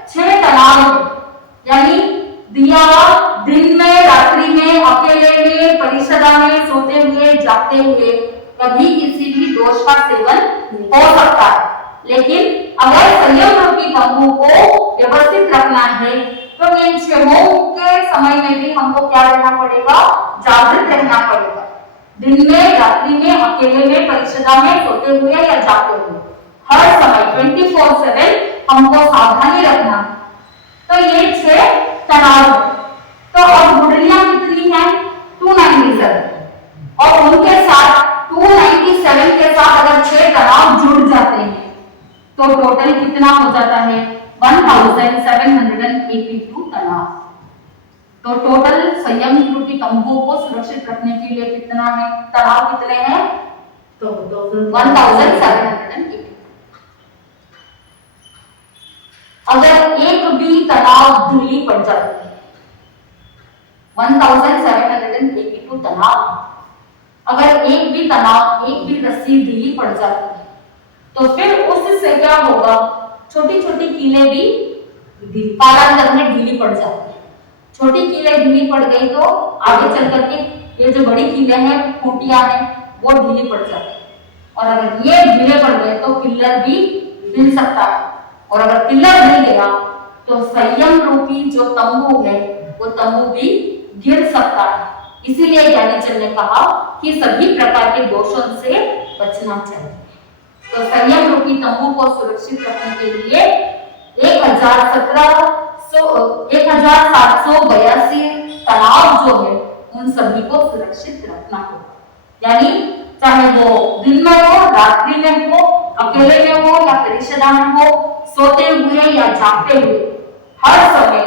6 तनाव है, यानी दिया दिन में, रात्रि में, अकेले में, परिषदा में, सोते हुए, जागते हुए, कभी किसी भी दोष का सेवन हो सकता है। लेकिन अगर संयम रूपी तंबू को व्यवस्थित रखना है तो इन 6 के समय में भी हमको क्या रहना पड़ेगा, जागृत रहना पड़ेगा। दिन में, रात्रि में, अकेले में, परिषदा में, सोते हुए या जागते हुए, हर समय 24/7 हमको सावधानी रखना। तो ये 6 तनाव है। तो अब गुठलियां कितनी है, 297, और उनके साथ 297 के साथ अगर 6 तनाव जुड़ जाते हैं तो टोटल कितना हो जाता है, 1782 तनाव। तो टोटल संयम रूपी तंबू को सुरक्षित रखने के लिए कितना है, तनाव कितने हैं, तो 1782। अगर एक भी तनाव ढीली पड़ जाती है, 1782 तनाव, अगर एक भी तनाव, एक भी रस्सी ढीली पड़ जाती है तो फिर उससे क्या होगा, छोटी छोटी कीलें भी कालांतर में ढीली पड़ जाती है। छोटी कीलें ढीली पड़ गई तो आगे चल करके ये जो बड़ी कीलें हैं, खूंटियां हैं, वो ढीली पड़ जाती है। और अगर ये ढीले पड़ गए तो पिल्लर भी हिल सकता है, और अगर पिल्लर हिल गया तो संयम रूपी जो तंबू है वो तंबू भी गिर सकता है। इसीलिए ज्ञानीचंद ने कहा कि सभी प्रकार के दोषों से बचना चाहिए। तो संयम रूपी तंबू को सुरक्षित रखने के लिए 1782 तनाव जो है उन सभी को सुरक्षित रखना होगा। यानी चाहे वो दिन में हो, रात्रि में हो, अकेले में हो या परिषदा में हो, सोते हुए या जागते हुए, हर समय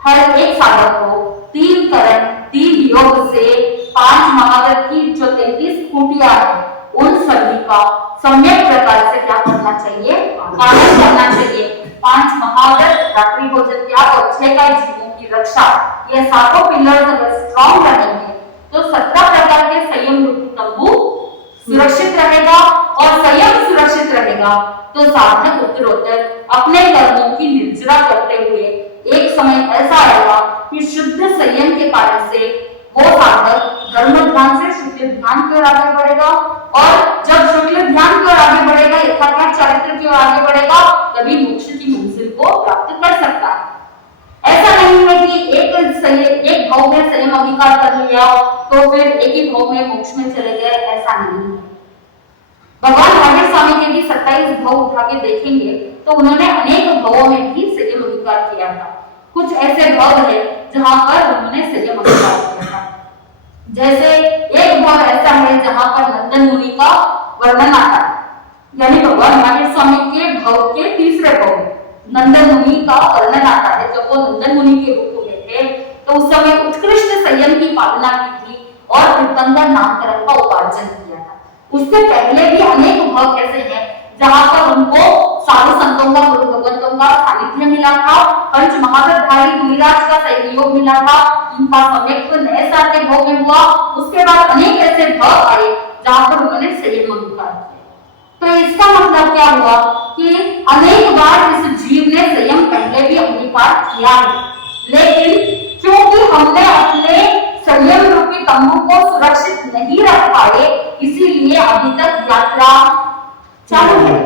हर एक साधक को 3 करण 3 योग से 5 महाव्रत की जो 33 खूंटियां हैं उन सभी का सम्यक प्रकार से क्या करना चाहिए, पालन करना चाहिए। 5 महाव्रत, रात्रि भोजन त्याग और 6 का जीवों की रक्षा, ये सातों पिलर्स अगर स्ट्रॉन्ग रहेंगे तो 17 प्रकार के संयम रूपी तंबू सुरक्षित रहेगा। और संयम सुरक्षित रहेगा तो साधक उत्तरोत्तर अपने कर्मों की निर्जरा करते हुए एक समय ऐसा आएगा कि शुद्ध संयम के कारण से वो साधक धर्म ध्यान से शुक्ल ध्यान की ओर आगे बढ़ेगा, और जब शुक्ल ध्यान की ओर आगे बढ़ेगा, यथार्थ चरित्र की ओर आगे बढ़ेगा, तभी मोक्ष की मंजिल को प्राप्त कर सकता है। ऐसा नहीं है कि एक भाव में संयम अंगीकार कर लिया तो फिर एक ही भाव में मोक्ष में चले गए, ऐसा नहीं है। भगवान महावीर स्वामी के भी 27 भाव उठा के देखेंगे तो उन्होंने अनेक भावों में भी संयम अंगीकार किया था। कुछ ऐसे भाव है जहां पर उन्होंने संयम अंगीकार किया था। जैसे एक भाव ऐसा है जहां पर नंदन मुनि का वर्णन आता है, यानी भगवान महावीर स्वामी के भाव के तीसरे भाव नंदन मुनि का वर्णन आता है। जब वो नंदन मुनि के रूप में थे तो उस समय उत्कृष्ट संयम की पालना की थी और कृतंदर नामकरण का उपार्जन किया था। उससे पहले भी अनेक भाव ऐसे हैं जहां पर उनको साधु संतों का, गुरु भगवंतों का सानिध्य मिला था, पंच महाव्रतधारी मुनिराज का सहयोग मिला था, इनका सम्यक नए साल के भाव में हुआ। उसके बाद अनेक ऐसे भाव आए जहां पर उन्होंने संयम अंगीकार किया। तो इसका मतलब क्या हुआ कि अनेक बार इस जीव ने संयम पहले भी अंगीकार किया है, लेकिन क्योंकि हमने अपने संयम रूपी तंबू को सुरक्षित नहीं रख पाए, इसीलिए अभी तक यात्रा चालू है।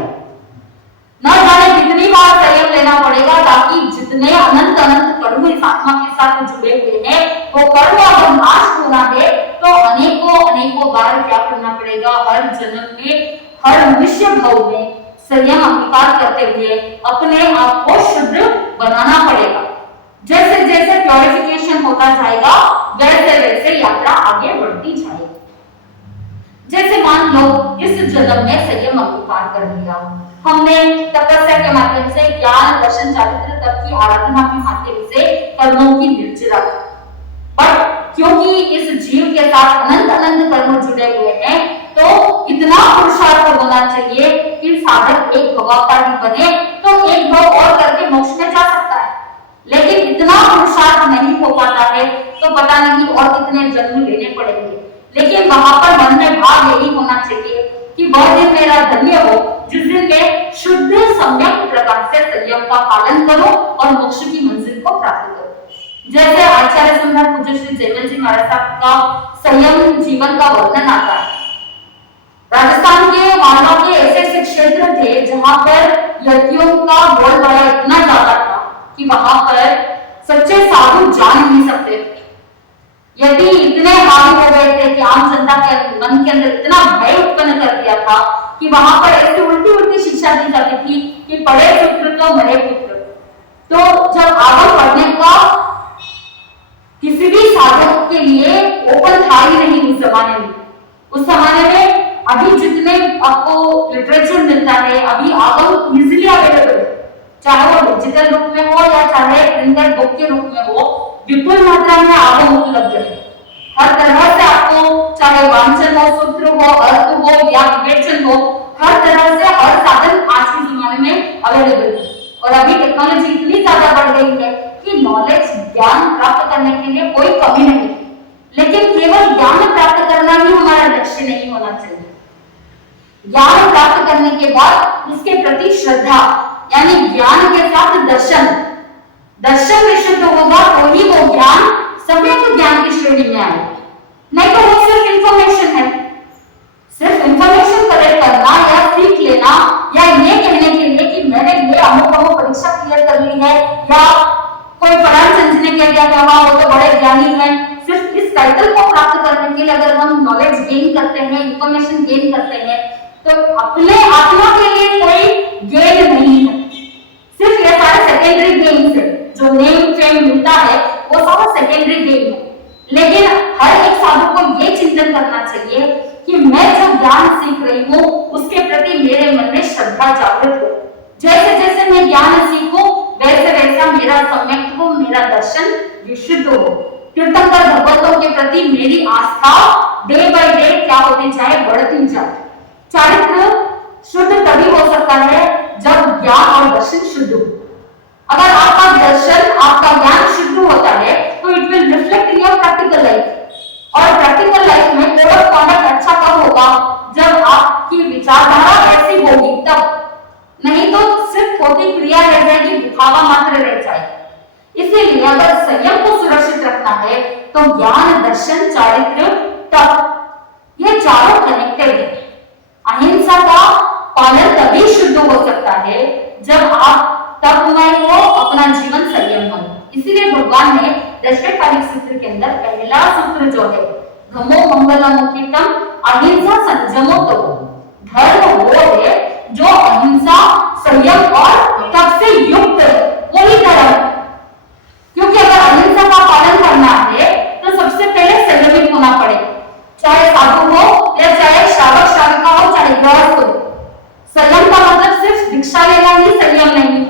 न जाने कितनी बार संयम लेना पड़ेगा ताकि जितने अनंत कर्म इस आत्मा के साथ जुड़े हुए हैं वो कर्म अगर नाश होना है तो अनेकों बार क्या करना पड़ेगा, हर जन्म में, हर मनुष्य भाव में संयम अंगीकार करते हुए अपने आप को शुद्ध बनाना पड़ेगा। जैसे जैसे प्योरिफिकेशन होता जाएगा वैसे वैसे यात्रा आगे बढ़ती जाएगी। जैसे मान लो इस जन्म में संयम अंगीकार कर लिया, हमने तपस्या के माध्यम से ज्ञान दर्शन चारित्र तप की आराधना के माध्यम से कर्मों की निर्जरा, बट क्योंकि इस जीव के साथ अनंत अनंत कर्म जुड़े हुए हैं तो इतना पुरुषार्थ होना चाहिए कि साधक एक भव का ही बने तो एक भव और करके मोक्ष में जा सकता है, लेकिन इतना पुरुषार्थ नहीं हो पाता है तो पता नहीं और कितने जन्म लेने पड़ेंगे। लेकिन वहां पर मन में भाव यही होना चाहिए कि वह दिन मेरा धन्य हो जिस दिन मैं शुद्ध सम्यक प्रकार से संयम का पालन करूं और मोक्ष की मंजिल को प्राप्त करूं। जैसे आचार्य सम्राट पूज्य श्री जयवंत जी महाराज साहब का संयम जीवन का वर्णन आता है। राजस्थान के मालवा के ऐसे ऐसे क्षेत्र थे जहां पर यतियों का बोलबाला इतना ज्यादा था कि वहां पर सच्चे साधु जा नहीं सकते थे। यदि इतने हावी हो गए थे कि आम जनता के मन के अंदर इतना भय उत्पन्न कर दिया था कि वहां पर ऐसी उल्टी उल्टी शिक्षा दी जाती थी कि पढ़े पुत्र तो मरे पुत्र। तो जब आगे पढ़ने का किसी भी साधक के लिए ओपन था ही नहीं उस जमाने में। उस जमाने में अभी जितने आपको लिटरेचर मिलता है अभी आगम इजिली अवेलेबल है, चाहे वो डिजिटल रूप में हो या चाहे प्रिंटेड बुक के रूप में हो, विपुल मात्रा में आगम उपलब्ध है। हर तरह से आपको चाहे वांचन हो, सूत्र हो, अर्थ हो या विवेचन हो, हर तरह से हर साधन आज के जमाने में अवेलेबल है। और अभी टेक्नोलॉजी इतनी ज्यादा बढ़ गई है कि नॉलेज ज्ञान प्राप्त करने के लिए कोई कमी नहीं, लेकिन केवल ज्ञान प्राप्त करना ही हमारा लक्ष्य नहीं होना चाहिए। ज्ञान प्राप्त करने के बाद उसके प्रति श्रद्धा यानी ज्ञान के साथ दर्शन, दर्शन विशुद्ध होगा तो ही वो ज्ञान सम्यक ज्ञान की श्रेणी में आएगा, नहीं तो वो सिर्फ इंफॉर्मेशन है। सिर्फ इंफॉर्मेशन कलेक्ट करना या सीख लेना या ये कहने के लिए कि मैंने ये अमुक अमुक परीक्षा क्लियर कर ली है या कोई फलान संत ने कह दिया कि हाँ वो तो बड़े ज्ञानी हैं, सिर्फ इस टाइटल को प्राप्त करने के लिए अगर हम नॉलेज गेन करते हैं, इंफॉर्मेशन गेन करते हैं तो अपने आत्मा के लिए कोई गेन नहीं है। सिर्फ ये सारे सेकेंडरी गेन्स है, जो नेम फेम मिलता है वो सारा सेकेंडरी गेन है। लेकिन हर एक साधु को ये चिंतन करना चाहिए कि मैं जो ज्ञान सीख रही हूँ उसके प्रति मेरे मन में श्रद्धा जागृत हो। जैसे जैसे मैं ज्ञान सीखूं वैसे वैसा मेरा सम्यक हो, मेरा दर्शन विशुद्ध हो। तीर्थंकर भगवतों के प्रति मेरी आस्था डे बाय डे क्या होती जाए, बढ़ती जाए। चारित्र शुद्ध तभी हो सकता है जब ज्ञान और दर्शन शुद्ध हो। अगर आपका दर्शन आपका ज्ञान शुद्ध होता है तो it will reflect in your practical life. और प्रैक्टिकल लाइफ में कोड ऑफ कॉन्डक्ट अच्छा कब होगा, जब आपकी विचारधारा ऐसी होगी तब, नहीं तो सिर्फ होती क्रिया रह जाएगी, दिखावा मात्र रह जाएगी। इसीलिए अगर संयम को सुरक्षित रखना है तो ज्ञान दर्शन चारित्र तप ये चारों कनेक्टेड है। अहिंसा का पालन तभी शुद्ध हो सकता है जब आप तपमय हो, अपना जीवन संयममय हो। इसीलिए भगवान ने दशकालिक सूत्र के अंदर पहला सूत्र जो है धम्मो मंगलमुखितम अहिंसा संयमो तो धर्म वो है जो अहिंसा संयम और तप से युक्त है, वही धर्म है। क्योंकि अगर अहिंसा का पालन करना है तो सबसे पहले संयमित होना पड़ेगा, चाहे साधु हो या चाहे श्रावक श्राविका हो, चाहे गृहस्थ हो। संयम का मतलब सिर्फ दीक्षा लेना ही संयम नहीं।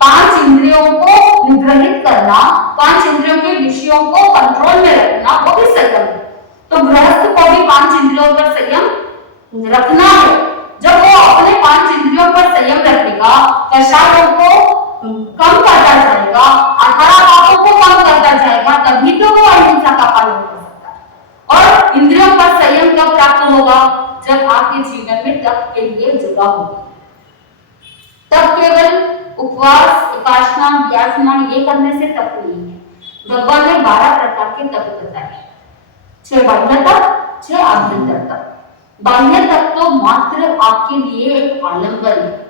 5 इंद्रियों को निग्रहित करना, 5 इंद्रियों के विषयों को कंट्रोल में रखना वो भी संयम है। तो गृहस्थ को भी 5 इंद्रियों पर संयम रखना है। जब वो अपने 5 इंद्रियों पर संयम रखेगा, कषायों को कम करता जाएगा, 18 पापों को कम करता जाएगा, तभी तो वो अहिंसा का पालन कर सकता है। और इंद्रियों पर संयम कब प्राप्त होगा, जब आपके जीवन में तप के लिए जगह होगी। तप केवल उपवास, उपासना, व्यासना ये करने से तप नहीं है। भगवान ने 12 प्रकार के तप बताए, 6 बाह्य तप, 6 आभ्यंतर तप। बाह्य तप तो मात्र आपके लिए एक आलंबन है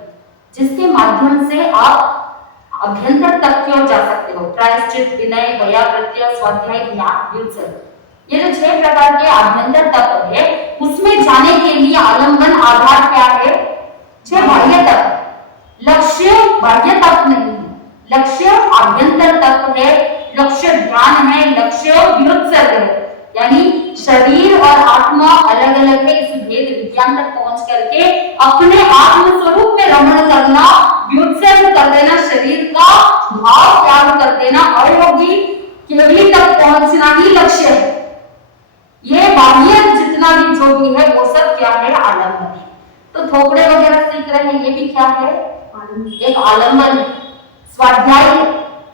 जिसके माध्यम से आप अभ्यंतर तक की ओर जा सकते हो। प्रायश्चित, विनय, वैयाकृत्य, स्वाध्याय, ध्यान, व्युत्सर्ग, ये जो 6 प्रकार के आभ्यंतर तप है उसमें जाने के लिए आलंबन आधार क्या है, 6 बाह्य तप। लक्ष्य बाह्य तप नहीं है, लक्ष्य आभ्यंतर तप है, लक्ष्य ध्यान है, लक्ष्य व्युत्सर्ग है। यानी शरीर और आत्मा अलग अलग है, इस भेद विज्ञान तक पहुंच करके अपने आत्म स्वरूप में रमण करना, व्युत्सर्ग कर देना, शरीर का भाव त्याग कर देना, अयोगी केवली तक पहुंचना ही लक्ष्य है। ये बाह्य जितना भी जो भी है वो सब क्या है, आलम्बन है। तो थोपड़े वगैरह सीख रहे हैं, ये भी क्या है, एक आलम्बन, स्वाध्याय,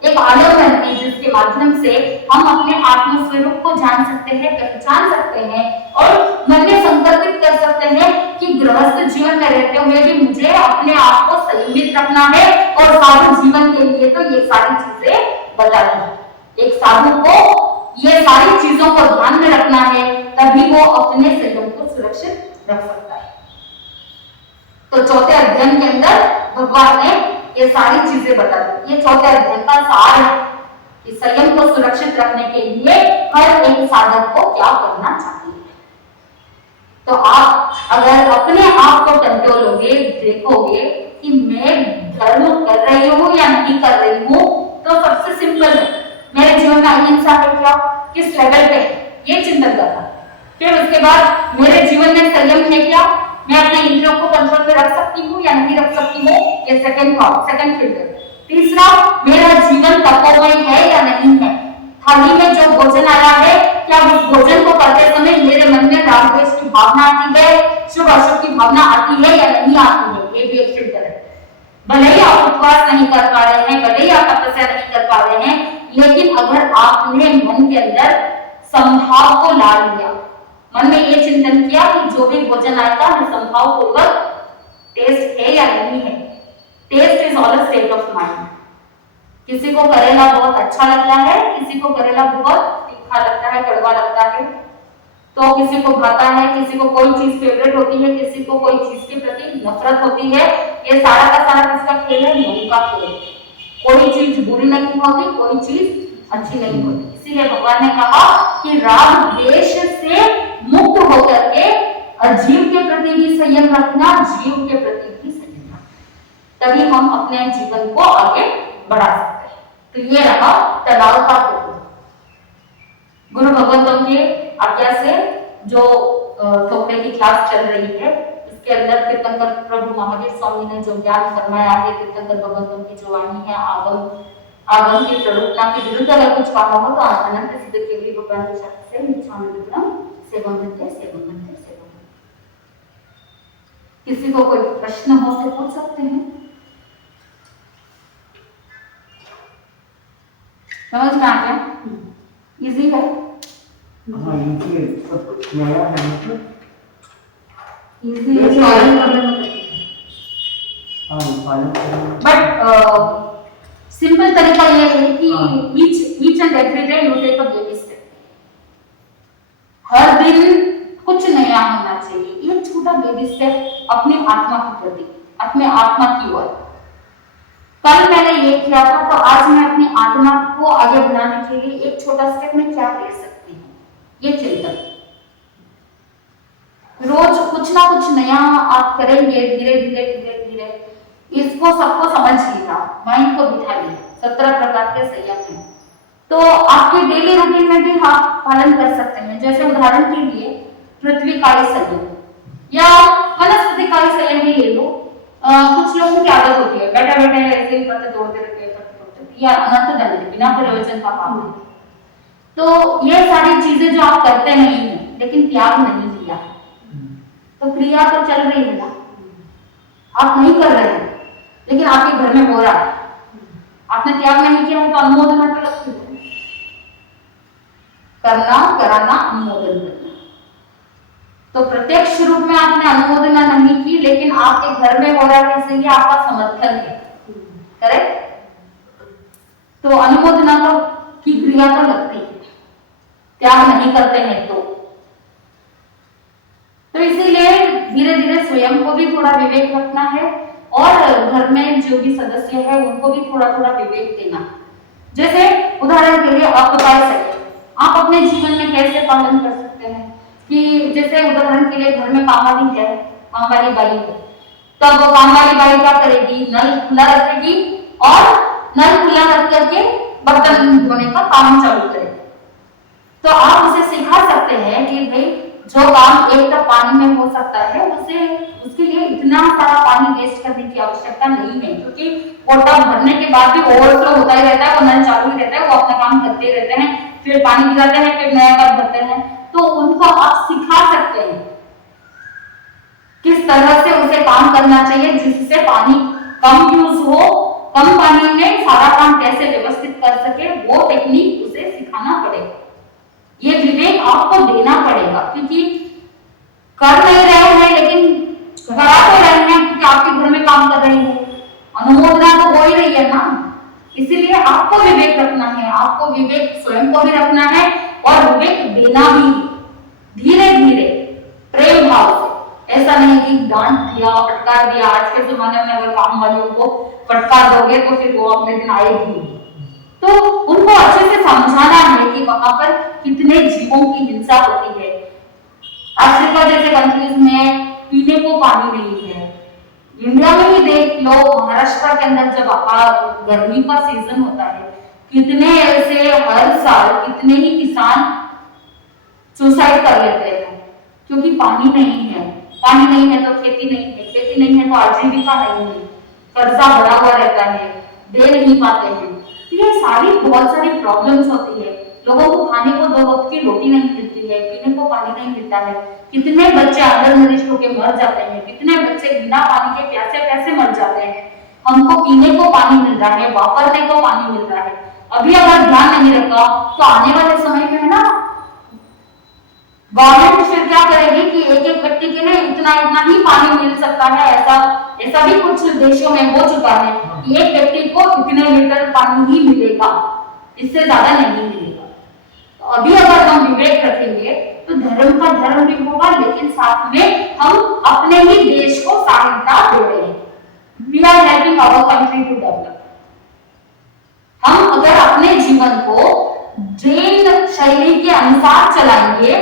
एक आलम्बन है जिसके माध्यम से हम अपने आत्म स्वरूप को जान सकते हैं, पहचान सकते हैं और मन में संकल्पित कर सकते हैं कि गृहस्थ जीवन में रहते हुए भी मुझे अपने आप को संयमित रखना है और साधु जीवन के लिए तो ये सारी चीजें बता दी। एक साधु को ये सारी चीजों को ध्यान में रखना है, तभी वो अपने संयम को सुरक्षित रख सकता है। तो चौथे अध्ययन के अंदर भगवान ने ये सारी चीजें बता दी। ये चौथे अध्ययन का सार है कि संयम को सुरक्षित रखने के लिए हर एक साधक को क्या करना चाहिए। तो आप अगर अपने आप को टटोलोगे, देखोगे कि मैं धर्म कर रही हूँ या नहीं कर रही हूँ, तो सबसे सिंपल है, मेरे जीवन में अहिंसा है क्या, किस लेवल पे, ये चिंतन करना। फिर उसके बाद मेरे जीवन में संयम है क्या, मैं अपने इंद्रियों को कंट्रोल में रख सकती हूँ या नहीं रख सकती हूँ, ये सेकंड थॉट, सेकंड फिल्टर। तीसरा, मेरा जीवन तपोमय है या नहीं है, थाली में जो भोजन आया है क्या उस भोजन को करते समय मेरे मन में राग द्वेष की भावना आती है, शुभ अशुभ की भावना आती है या नहीं आती है, ये भी एक फिल्टर है। भले ही आप उपवास नहीं कर पा रहे हैं, भले ही आप तपस्या नहीं कर पा रहे हैं, लेकिन अगर आपने मन के अंदर संभाव को ला लिया, मन में ये चिंतन किया कि जो भी भोजन आएगा मैं संभाव पूर्वक टेस्ट है या नहीं है। Taste is all a state of mind. किसी को करेला बहुत अच्छा लगता है, किसी को करेला बहुत तीखा लगता है, कड़वा लगता है, तो किसी को भाता है, किसी को कोई चीज फेवरेट होती है, किसी को कोई चीज के प्रति नफरत होती है। ये सारा का सारा किसका खेल है, मन का खेल है। कोई चीज बुरी नहीं होती, कोई चीज अच्छी नहीं होती। इसीलिए भगवान ने कहा कि राग द्वेष से मुक्त होकर के जीव के प्रति भी संयम रखना, जीव के प्रति भी संयम रखना, तभी हम अपने जीवन को आगे बढ़ा सकते हैं। तो ये रहा तनाव का प्रकोप। गुरु भगवंतों की आज्ञा से जो थोपड़े की क्लास चल रही है, इसके अंदर तीर्थंकर प्रभु महावीर स्वामी ने जो ज्ञान फरमाया है, तीर्थंकर भगवंतों की जो वाणी है, आगम की प्ररूपता के विरुद्ध अगर कुछ कहा हो तो अनंत सिद्ध केवली भगवान के शक्ति से निच्छानंदम सेवम बनते सेवम बनते सेवम। किसी को कोई प्रश्न हो तो पूछ सकते हैं। समझ में आ गया? इजी है। हाँ, ये सब कुछ नया है, मतलब इजी है, पालन करने में। हाँ, पालन करना। बट सिंपल तरीका ये है कि each and every day you take a baby step. हर दिन कुछ नया होना चाहिए, एक छोटा बेबी स्टेप अपनी आत्मा के प्रति, अपने आत्मा की ओर। कल मैंने ये किया था, तो आज मैं अपनी आत्मा को आगे बढ़ाने के लिए एक छोटा स्टेप में क्या ले सकती हूँ, ये चिंतन। रोज कुछ ना कुछ नया आप करेंगे, धीरे धीरे धीरे धीरे इसको सबको समझ लिया, माइंड को बिठा लिया। 17 प्रकार के संयम हैं, तो आपके डेली रूटीन में भी आप पालन कर सकते हैं। जैसे उदाहरण के लिए पृथ्वी काली संयम या वनस्पति काली संयम ही ले लो। कुछ लोगों की आदत होती है बैठे बैठे ऐसे ही पत्ते तोड़ते रहते या अनंत दंड बिना प्रयोजन का काम है। तो ये सारी चीजें जो आप करते नहीं है लेकिन त्याग नहीं किया, तो क्रिया तो चल रही है ना, आप नहीं कर रहे हैं लेकिन आपके घर में हो रहा है। आपने त्याग नहीं किया है तो अनुमोदन पे लगती है। करना, कराना, अनुमोदन करना। तो प्रत्यक्ष रूप में आपने अनुमोदन नहीं की, लेकिन आपके घर में हो रहा है, इसलिए आपका समर्थन है। करेक्ट? तो अनुमोदना तो की क्रिया तो लगती है, त्याग नहीं करते हैं तो इसीलिए धीरे धीरे स्वयं को भी थोड़ा विवेक रखना है और घर में जो भी सदस्य है उनको भी थोड़ा थोड़ा विवेक देना। जैसे उदाहरण के लिए आप बता सकते, आप अपने जीवन में कैसे पालन कर सकते हैं कि जैसे उदाहरण के लिए घर में काम वाली है, काम वाली बाई है, तो अब वो काम वाली बाई क्या करेगी, नल खुला रखेगी और नल खुला रख करके बर्तन धोने का काम चालू करेगी। तो आप उसे सिखा सकते हैं कि भाई जो काम एक कप पानी में हो सकता है उसे उसके लिए इतना सारा पानी वेस्ट करने की आवश्यकता नहीं है, क्योंकि वो टब भरने के बाद भी ओवरफ्लो होता ही रहता है, वो नल चालू ही रहता है, वो अपना काम करते ही रहते हैं, फिर पानी गिराते हैं, फिर नया टब भरते हैं। तो उनको आप सिखा सकते हैं किस तरह से उसे काम करना चाहिए जिससे पानी कम यूज हो, कम पानी में सारा काम कैसे व्यवस्थित कर सके, वो टेक्निक उसे सिखाना पड़ेगा। ये विवेक आपको देना पड़ेगा, क्योंकि कर नहीं रहे हैं लेकिन करा तो रहे हैं, क्योंकि आपके घर में काम कर रही है, अनुमोदना तो हो ही रही है ना। इसीलिए आपको विवेक रखना है, आपको विवेक स्वयं को भी रखना है और विवेक देना भी धीरे धीरे प्रेम भाव से। ऐसा नहीं कि डांट दिया, फटकार दिया। आज के जमाने में अगर काम वालों को फटकार दोगे तो फिर वो अगले दिन आएगी। तो उनको अच्छे से समझाना है कि वहां पर कितने जीवों की हिंसा होती है। अफ्रीका जैसे कंट्रीज में पीने को पानी नहीं है। इंडिया में ही देख लो, महाराष्ट्र के अंदर जब गर्मी का सीजन होता है, कितने ऐसे हर साल कितने ही किसान सुसाइड कर लेते हैं, क्योंकि पानी नहीं है। पानी नहीं है तो खेती नहीं है, खेती नहीं है तो आजीविका नहीं है, कर्जा बढ़ा हुआ रहता है, दे नहीं पाते हैं। ये सारी बहुत सारी प्रॉब्लम्स होती है। लोगों को खाने को 2 वक्त की रोटी नहीं मिलती है, पीने को पानी नहीं मिलता है, कितने बच्चे अंडरनरिश्ड होकर मर जाते हैं, कितने बच्चे बिना पानी के प्यासे प्यासे मर जाते हैं। हमको पीने को पानी मिल रहा है, वापरने को पानी मिल रहा है। अभी अगर ध्यान नहीं रखा तो आने वाले समय में ना गवर्नमेंट फिर क्या करेगी कि एक एक व्यक्ति के लिए इतना इतना ही पानी मिल सकता है। ऐसा भी कुछ देशों में हो चुका है कि एक व्यक्ति को इतने लीटर पानी ही मिलेगा, इससे ज्यादा नहीं मिलेगा। तो अभी अगर हम विवेक रखेंगे तो धर्म का धर्म भी होगा, लेकिन साथ में हम अपने ही देश को सहायता दे रहे हैं। We are helping our country to develop. हम अगर अपने जीवन को जैन शैली के अनुसार चलाएंगे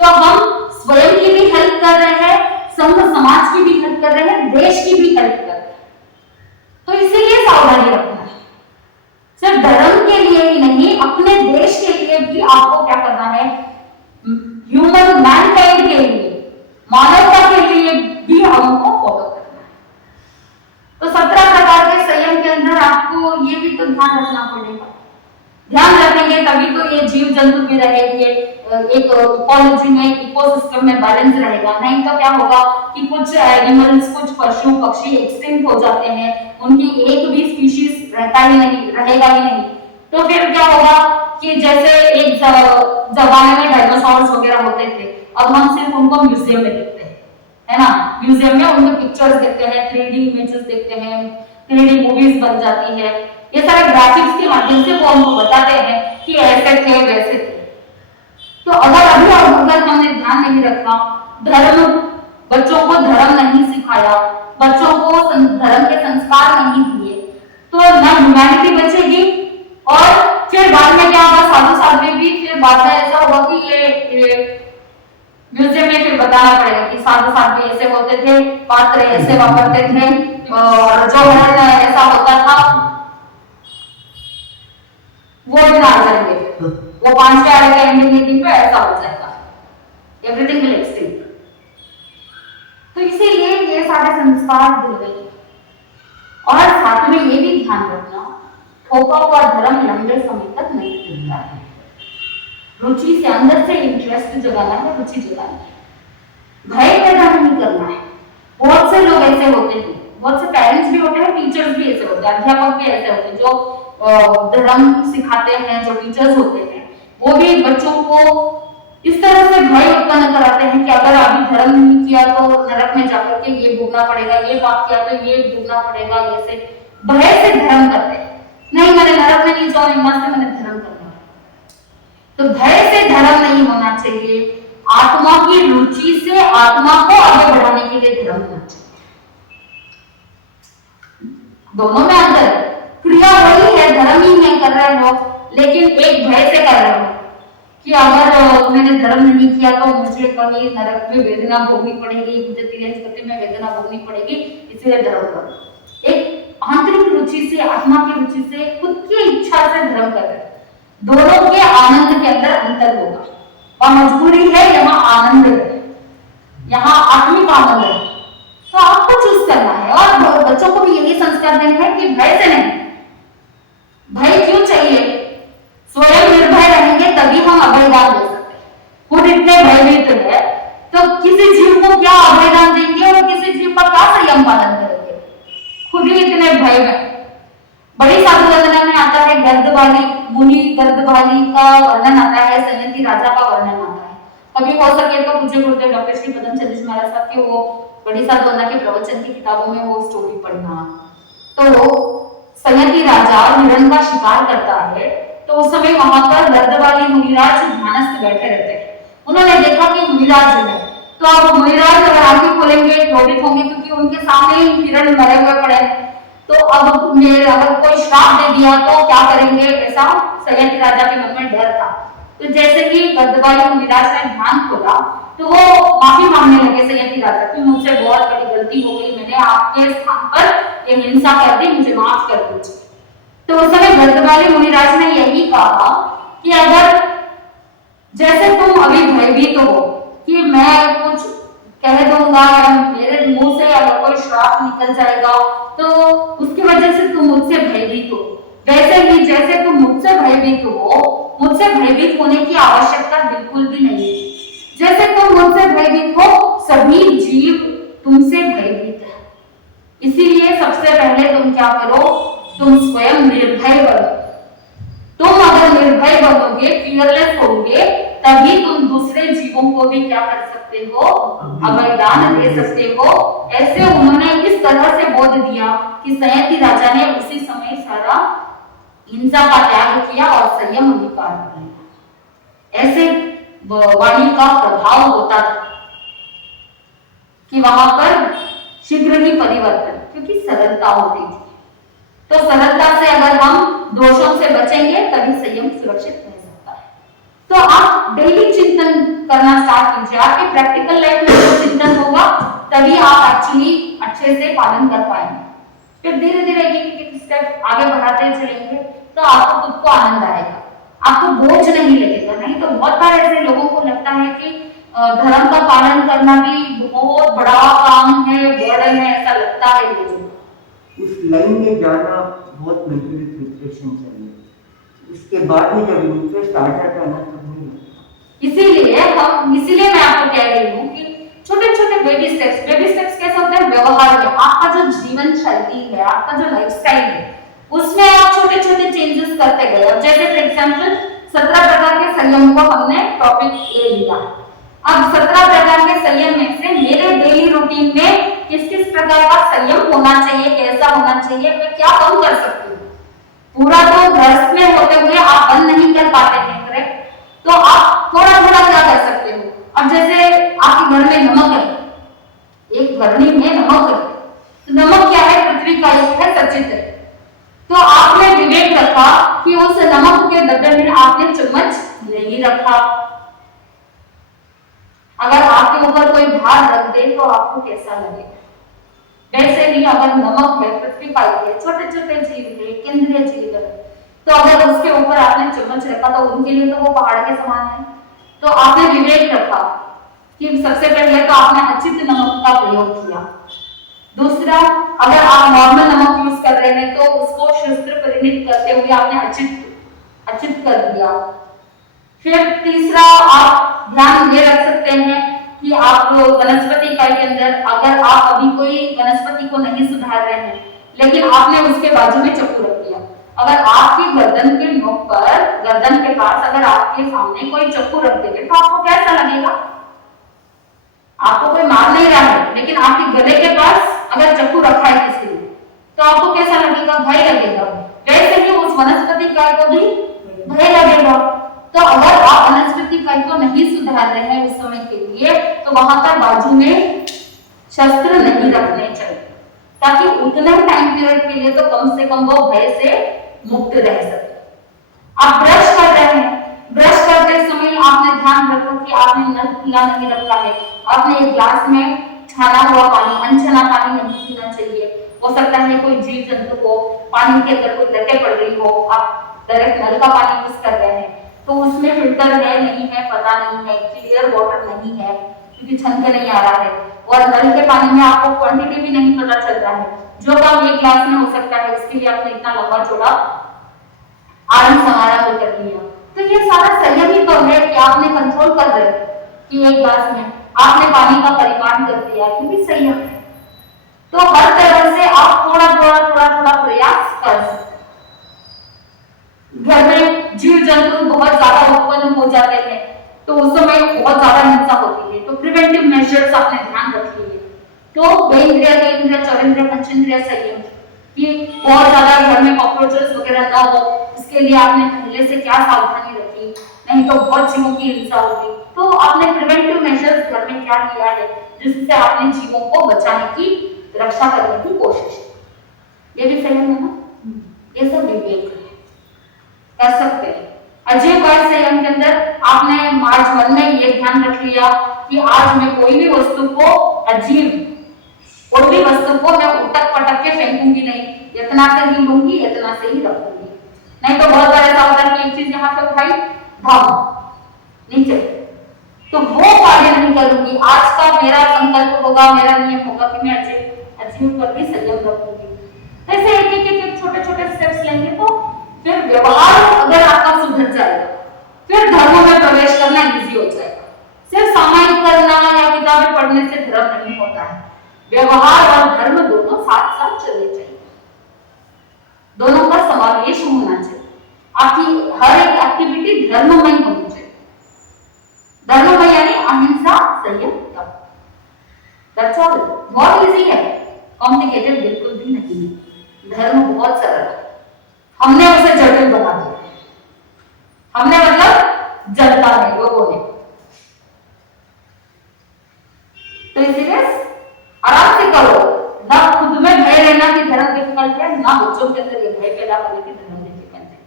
तो हम स्वयं की भी हेल्प कर रहे हैं, संघ समाज की भी हेल्प कर रहे हैं, देश की भी हेल्प कर रहे हैं। तो इसीलिए सावधानी रखना है। सिर्फ धर्म के लिए ही नहीं, अपने देश के लिए भी आपको क्या करना है, ह्यूमन मैनकाइंड के लिए, मानवता के लिए भी हमको फॉलो करना है। तो 17 प्रकार के संयम के अंदर आपको ये भी तो ध्यान रखना पड़ेगा। ध्यान रखेंगे तभी तो ये जीव जंतु भी रहेंगे, एक इकोलॉजी में, इकोसिस्टम में बैलेंस रहेगा। नहीं तो क्या होगा कि कुछ एनिमल्स, कुछ पशु पक्षी एक्सटिंक्ट हो जाते हैं, उनकी एक भी स्पीशीज रहेगा ही नहीं। तो फिर क्या होगा कि जैसे एक जमाने में डायनासोर्स वगैरह होते थे, अब हम सिर्फ उनको म्यूजियम में देखते हैं, है ना। म्यूजियम में उनके पिक्चर्स देखते हैं, 3D इमेजेस देखते हैं, 3D मूवीज बन जाती है। ये सारे ग्राफिक्स के माध्यम से वो हमको बताते हैं कि ऐसे थे वैसे थे। तो अगर हमने ध्यान नहीं रखा, धर्म, बच्चों को धर्म नहीं सिखाया, बच्चों को धर्म के संस्कार नहीं दिए, तो ना ह्यूमैनिटी बचेगी। और फिर बाद में क्या होगा, साधु साध में भी फिर बाद में ऐसा होगा कि ये म्यूजियम में फिर बताना पड़ेगा कि साधु साध भी ऐसे होते थे, पात्र ऐसे वापरते थे, और जो ऐसा होता था वो दिन आ जाएंगे, वो 5 आने के एंडिंग मीटिंग पे ऐसा हो जाएगा, एवरीथिंग विल एक्सटिंक्ट। तो इसीलिए ये सारे संस्कार दिए गए। और साथ में ये भी ध्यान रखना, थोपा हुआ धर्म लंबे समय तक नहीं टिकता है। रुचि से, अंदर से इंटरेस्ट जगाना है, रुचि जगाना है, भय पैदा नहीं करना है। बहुत से लोग ऐसे होते हैं, बहुत से पेरेंट्स भी होते हैं, टीचर्स भी ऐसे होते हैं, अध्यापक भी ऐसे होते हैं, जो धर्म सिखाते हैं, जो टीचर्स होते हैं, वो भी बच्चों को इस तरह से भय उत्पन्न कराते हैं कि अगर अभी धर्म नहीं किया तो नरक में जाकर के ये भोगना पड़ेगा, ये पाप किया तो ये भोगना पड़ेगा। ऐसे भय से धर्म करते हैं, नहीं मैंने नरक में नहीं जाना से मैंने धर्म करना। तो भय से धर्म नहीं होना चाहिए, आत्मा की रुचि से आत्मा को आगे बढ़ाने के लिए धर्म होना चाहिए। दोनों में अंतर है, क्रिया वही है, धर्म ही नहीं कर रहे हो, लेकिन एक भय से कर रहे हो कि अगर मैंने धर्म नहीं किया तो मुझे कहीं नरक में वेदना भोगनी पड़ेगी, मुझे तिरस्कृति में वेदना भोगनी पड़ेगी, इसलिए धर्म करो। एक आंतरिक रुचि से, आत्मा की रुचि से, खुद की इच्छा से धर्म कर रहे हैं। दोनों के आनंद के अंदर अंतर होगा। वह मजबूरी है, यहाँ आनंद है, यहाँ आत्मिक आनंद है। तो आपको चूज करना है और बच्चों को भी यही संस्कार देना है कि भय से नहीं। भय क्यों चाहिए? स्वयं निर्भय रहेंगे तभी हम अभयदान दे सकते हैं। खुद इतने भयभीत है तो किसी जीव को क्या अभयदान देंगे और किसी जीव का क्या संयम पालन करेंगे? खुद ही इतने भय में। बड़ी साधु वंदना में आता है गर्द वाली मुनि, गर्द वाली का वर्णन आता है, संयति राजा का वर्णन आता है। कभी हो सके तो मुझे गुरुदेव डॉक्टर श्री पदम चंद्र महाराज साहब के वो बड़ी साधु वंदना के प्रवचन की किताबों में वो स्टोरी पढ़ना। तो संयति राजा हिरण का शिकार करता है, तो उस समय वहां पर गर्द वाली मुनिराज ध्यानस्थ बैठे रहते हैं। उन्होंने देखा कि मुनिराज है, तो अब मुनिराज अगर आंखें खोलेंगे क्रोधित होंगे क्योंकि उनके सामने हिरण मरे हुए पड़े हैं। तो अब मेरे अगर कोई श्राप दे दिया तो क्या करेंगे, ऐसा संयति राजा के मन में डर था। तो जैसे ही गर्दवाली मुनिराज ने ध्यान खोला तो वो माफी मांगने लगे संयति राजा कि मुझसे बहुत बड़ी गलती हो गई, मैंने आपके स्थान पर ये हिंसा कर दी, मुझे माफ कर दीजिए। तो उस समय गर्दवाली मुनिराज ने यही कहा कि अगर जैसे तुम अभी भयभीत हो कि मैं कुछ कह दूंगा या मेरे मुंह से अगर कोई श्राप निकल जाएगा तो उसकी वजह से तुम मुझसे भयभीत हो, वैसे ही जैसे तुम मुझसे भयभीत हो, मुझसे भयभीत होने की आवश्यकता बिल्कुल भी नहीं है। जैसे तुम मुझसे भयभीत हो, सभी जीव तुमसे भयभीत है। इसीलिए सबसे पहले तुम क्या करो, तुम स्वयं निर्भय बनो। तुम अगर निर्भय बनोगे, फियरलेस होगे, तभी तुम दूसरे जीवों को भी क्या कर सकते हो, अभयदान दे सकते हो। ऐसे उन्होंने इस तरह से बोध दिया कि संयति राजा ने उसी समय सारा हिंसा का त्याग किया और संयम अधिकार किया। ऐसे वाणी का प्रभाव होता था कि वहां पर शीघ्र ही परिवर्तन, क्योंकि सरलता होती थी। तो सरलता से अगर हम दोषों से बचेंगे तभी संयम सुरक्षित रह सकता है। तो आप डेली चिंतन करना स्टार्ट कीजिए। आपके प्रैक्टिकल लाइफ में जो चिंतन होगा तभी आप एक्चुअली अच्छे से पालन कर पाएंगे। फिर धीरे धीरे एक स्टेप आगे बढ़ाते चलेंगे तो आपको खुद को आनंद आएगा, आपको बोझ नहीं लगेगा। नहीं तो बहुत बार ऐसे लोगों को लगता है कि धर्म का पालन करना भी बहुत बड़ा काम है, बर्डन है, ऐसा लगता है लोगों को। उस लाइन में जाना बहुत मेंटली प्रिपरेशन चाहिए, उसके बाद में जब इंटरेस्ट आ जाता है ना तो नहीं। इसीलिए मैं आपको कह रही हूँ कि छोटे छोटे बेबी स्टेप्स कैसे होते हैं व्यवहार में। आपका जो जीवन शैली है, आपका जो लाइफस्टाइल है, उसमें आप छोटे छोटे चेंजेस करते गए। अब जैसे फॉर एग्जांपल 17 प्रकार के संयम को हमने टॉपिक ले लिया। अब 17 प्रकार के संयम में से मेरे डेली रूटीन में किस किस प्रकार का संयम होना चाहिए, कैसा होना चाहिए, मैं क्या कम कर सकती हूँ। पूरा तो घर में होते हुए आप बंद नहीं कर पाते हैं, करेक्ट? तो आप थोड़ा थोड़ा क्या कर सकते हो। अब जैसे आपके घर में नमक है, एक घरनी में नमक है, तो नमक क्या है, पृथ्वी का एक है, सचित है। तो आपने विवेक रखा कि उस नमक के डब्बे में आपने चम्मच नहीं रखा। अगर आपके ऊपर कोई भार रख दे तो आपको कैसा लगेगा। वैसे ही अगर नमक है, पृथ्वी का है, छोटे छोटे जीव है, केंद्रीय जीव है, तो अगर उसके ऊपर आपने चम्मच रखा तो उनके लिए तो वो पहाड़ के समान है। तो आपने विवेक रखा कि सबसे पहले तो आपने अचित नमक का प्रयोग किया। दूसरा, अगर आप नॉर्मल नमक यूज कर रहे हैं तो उसको शस्त्र परिणित करते हुए आपने अचित कर दिया। फिर तीसरा, आप ध्यान ये रख सकते हैं कि आप वनस्पति इकाई के अंदर अगर आप अभी कोई वनस्पति को नहीं सुधार रहे हैं लेकिन आपने उसके बाजू में चाकू रख दिया, अगर आपकी गर्दन के नोक पर, गर्दन के पास अगर आपके सामने कोई चाकू रख देंगे तो आपको कैसा लगेगा। आपको कोई मार नहीं रहा है लेकिन आपके गले के पास अगर चाकू रखा है किसी ने तो आपको कैसा लगेगा, भय लगेगा। वैसे ही उस वनस्पति इकाई को भी भय लगेगा। तो अगर आप वनस्पति इकाई को नहीं सुधार रहे हैं उस समय के लिए तो वहां पर बाजू में शस्त्र नहीं रखने चाहिए, ताकि उतने टाइम पीरियड के लिए तो कम से कम वो भय से मुक्त रह सके। आप ब्रश कर रहे हैं, ब्रश करते समय आपने ध्यान रखा कि आपने नल खुला नहीं रखा है, आपने एक ग्लास में छाना हुआ पानी, अनछना पानी नहीं पीना चाहिए। हो सकता है कोई जीव जंतु को पानी के अंदर कोई लटे पड़ रही हो, आप डायरेक्ट नल का पानी यूज कर रहे हैं तो उसमें फिल्टर है नहीं है पता नहीं है, क्लियर वाटर नहीं है क्योंकि छन के नहीं आ रहा है, और नल के पानी में आपको क्वांटिटी भी नहीं पता चल रहा है। जो काम एक ग्लास में हो सकता है उसके लिए आपने इतना लंबा चौड़ा आरन समारा वो कर लिया। तो ये सारा संयम ही तो है कि आपने कंट्रोल कर रहे कि एक ग्लास में आपने पानी का परिमाण कर दिया, ये भी संयम है। तो हर तरह से आप थोड़ा थोड़ा थोड़ा थोड़ा प्रयास कर सकते। घर में जीव जंतु बहुत ज्यादा उत्पन्न हो जाते हैं तो उस समय बहुत ज्यादा हिंसा होती है, तो प्रिवेंटिव मेजर्स आपने ध्यान रख लिए। तो बेंद्रिय, केंद्रिय, चौरेंद्रिय, पंचेंद्रिय संयम कि बहुत ज्यादा घर में कॉकरोचेस वगैरह ना हो, इसके लिए आपने पहले से क्या सावधानी रखी, नहीं तो बहुत जीवों की हिंसा होगी। तो आपने प्रिवेंटिव मेजर्स घर में क्या किया है जिससे आपने जीवों को बचाने की, रक्षा करने की कोशिश की। ये भी संयम है ना, ये सब विवेक है, कर सकते हैं। अजीब संयम के अंदर आपने मार्च 1 में ये ध्यान रख लिया कि आज मैं कोई भी वस्तु को, अजीब कोई भी वस्तु को मैं उटक पटक के फेंकूंगी नहीं, इतना से ही लूंगी, इतना से ही रखूंगी। नहीं तो बहुत बार ऐसा होता है कि एक चीज यहाँ पे उठाई, भाग नीचे, तो वो कार्य नहीं करूंगी। आज का मेरा संकल्प होगा, मेरा नियम होगा कि मैं अजीब पर भी संयम रखूंगी। ऐसे एक छोटे छोटे स्टेप्स लेंगे तो फिर व्यवहार अगर आपका सुधर जाएगा, फिर धर्म में प्रवेश करना इजी हो जाएगा। सिर्फ सामायिक करना या किताबें पढ़ने से धर्म नहीं होता है, व्यवहार और धर्म दोनों साथ साथ चलने चाहिए, दोनों का समावेश होना चाहिए। आपकी हर एक एक्टिविटी धर्ममय होनी चाहिए। धर्ममय यानी अहिंसा, संयम, तप। That's all. बहुत इजी है, कॉम्प्लिकेटेड बिल्कुल भी नहीं है। धर्म बहुत सरल है, हमने उसे जटिल बना दिया। हमने मतलब जनता ने, लोगों ने। तो इसीलिए आराम से करो, ना खुद में भय रहना कि धर्म डिफिकल्ट है, ना बच्चों के अंदर ये भय पैदा करने की धर्म डिफिकल्ट है।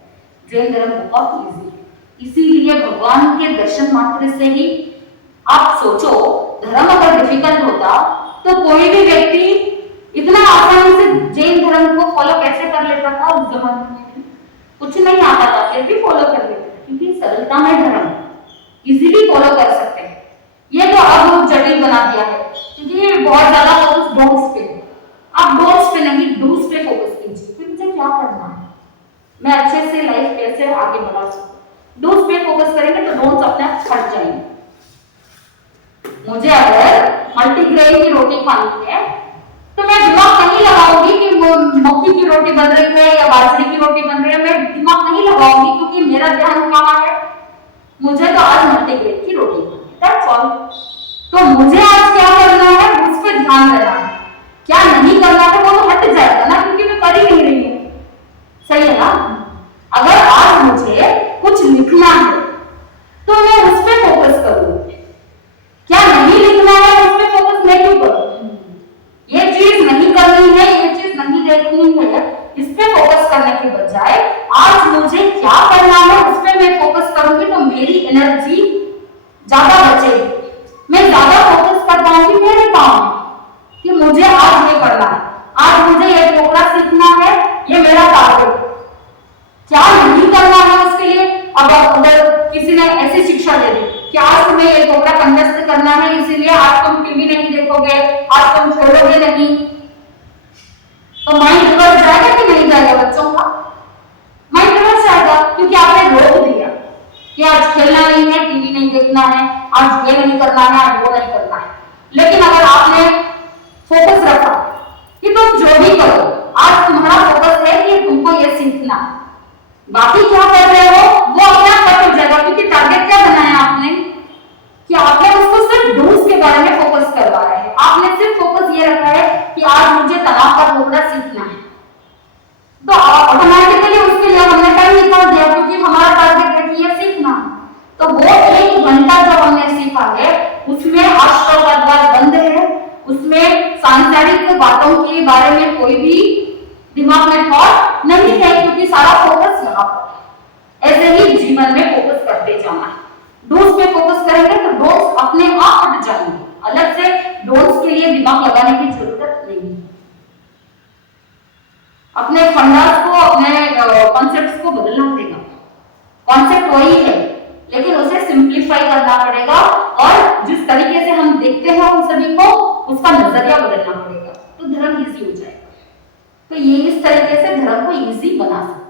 जैन धर्म बहुत इजी है, इसीलिए भगवान के दर्शन मात्र से ही आप सोचो, धर्म अगर डिफिकल्ट होता तो कोई भी व्यक्ति इतना आसानी से जैन धर्म को फॉलो कैसे कर लेता था उस जमाने में? कुछ नहीं आता था फिर भी फॉलो कर लेते थे, क्योंकि सरलता में धर्म इजीली फॉलो कर सकते हैं। ये तो अब जटिल बना दिया है क्योंकि बहुत ज्यादा फोकस डोंट्स पे, आप डोंट्स पे नहीं डूज पे फोकस कीजिए कि मुझे क्या करना है, मैं अच्छे से लाइफ कैसे आगे बढ़ा सकूं। डूज पे फोकस करेंगे तो डोंट्स अपने आप हट जाएंगे। मुझे अगर मल्टीग्रेन की रोटी खानी है तो मैं दिमाग नहीं लगाऊंगी कि मक्की की रोटी बन रही है या बाजरे की रोटी बन रही है, मैं दिमाग नहीं लगाऊंगी क्योंकि मेरा ध्यान कहाँ है, मुझे तो आज मल्टीग्रेन की रोटी खानी है। That's all. तो मुझे आज क्या करना है उस पर ध्यान देना है, क्या नहीं करना है वो तो हट जाएगा ना, क्योंकि मैं कर ही नहीं रही हूँ। सही है ना? अगर आज मुझे कुछ लिखना है तो मैं उस पर फोकस करूंगी, क्या नहीं लिखना है उस पर फोकस मैं क्यों करूं? ये चीज नहीं करनी है, ये चीज नहीं देखनी है, इस पे फोकस करने के बजाय आज मुझे क्या करना है उस पे मैं फोकस करूंगी तो मेरी एनर्जी ज्यादा बचेगी, मैं ज्यादा फोकस कर पाऊंगी मेरे काम में कि मुझे आज ये करना है, आज मुझे ये टोकरा सीखना है, ये मेरा टारगेट। क्या नहीं करना है उसके लिए, अब अगर किसी ने ऐसी शिक्षा दे दी कि आज तुम्हें ये टोकरा कंडस्ट करना है इसीलिए आज तुम टीवी नहीं देखोगे, आज तुम छोड़ोगे नहीं, तो माइंड रिवर्स जाएगा कि नहीं जाएगा? बच्चों का माइंड रिवर्स जाएगा क्योंकि आपने रोक दिया कि आज खेलना नहीं है, टीवी नहीं देखना है, आज ये नहीं करना है, आज वो नहीं करना है। लेकिन अगर आपने फोकस रखा कि तुम जो भी करो, आज तुम्हारा फोकस है कि तुमको ये सीखना, बाकी क्या कर रहे हो वो अपने आप पता जाएगा, क्योंकि टारगेट क्या बनाया आपने कि आपने उसको सिर्फ डूज के बारे में फोकस करवा रहे हैं। आपने सिर्फ फोकस ये रखा है कि आज मुझे तनाव का टुकड़ा सीखना है, तो ऑटोमेटिकली उसके लिए हमने टाइम निकाल दिया क्योंकि हमारा टारगेट है कि ये सीखना। तो वो 1 घंटा जो हमने सीखा है उसमें अष्टवाद बंद है, उसमें सांसारिक बातों के बारे में कोई भी दिमाग में थॉट नहीं है क्योंकि सारा फोकस यहाँ पर है। ऐसे ही जीवन में फोकस करते जाना है। डोज पे फोकस करेंगे तो डोज अपने आप हट जाएंगे, अलग से डोज के लिए दिमाग लगाने की जरूरत नहीं है। अपने फंडास को, अपने कॉन्सेप्ट्स को बदलना पड़ेगा। कॉन्सेप्ट वही है, लेकिन उसे सिंप्लीफाई करना पड़ेगा और जिस तरीके से हम देखते हैं उन सभी को, उसका नजरिया बदलना पड़ेगा, तो धर्म इजी हो जाएगा। तो ये इस तरीके से धर्म को इजी बना सकते हैं।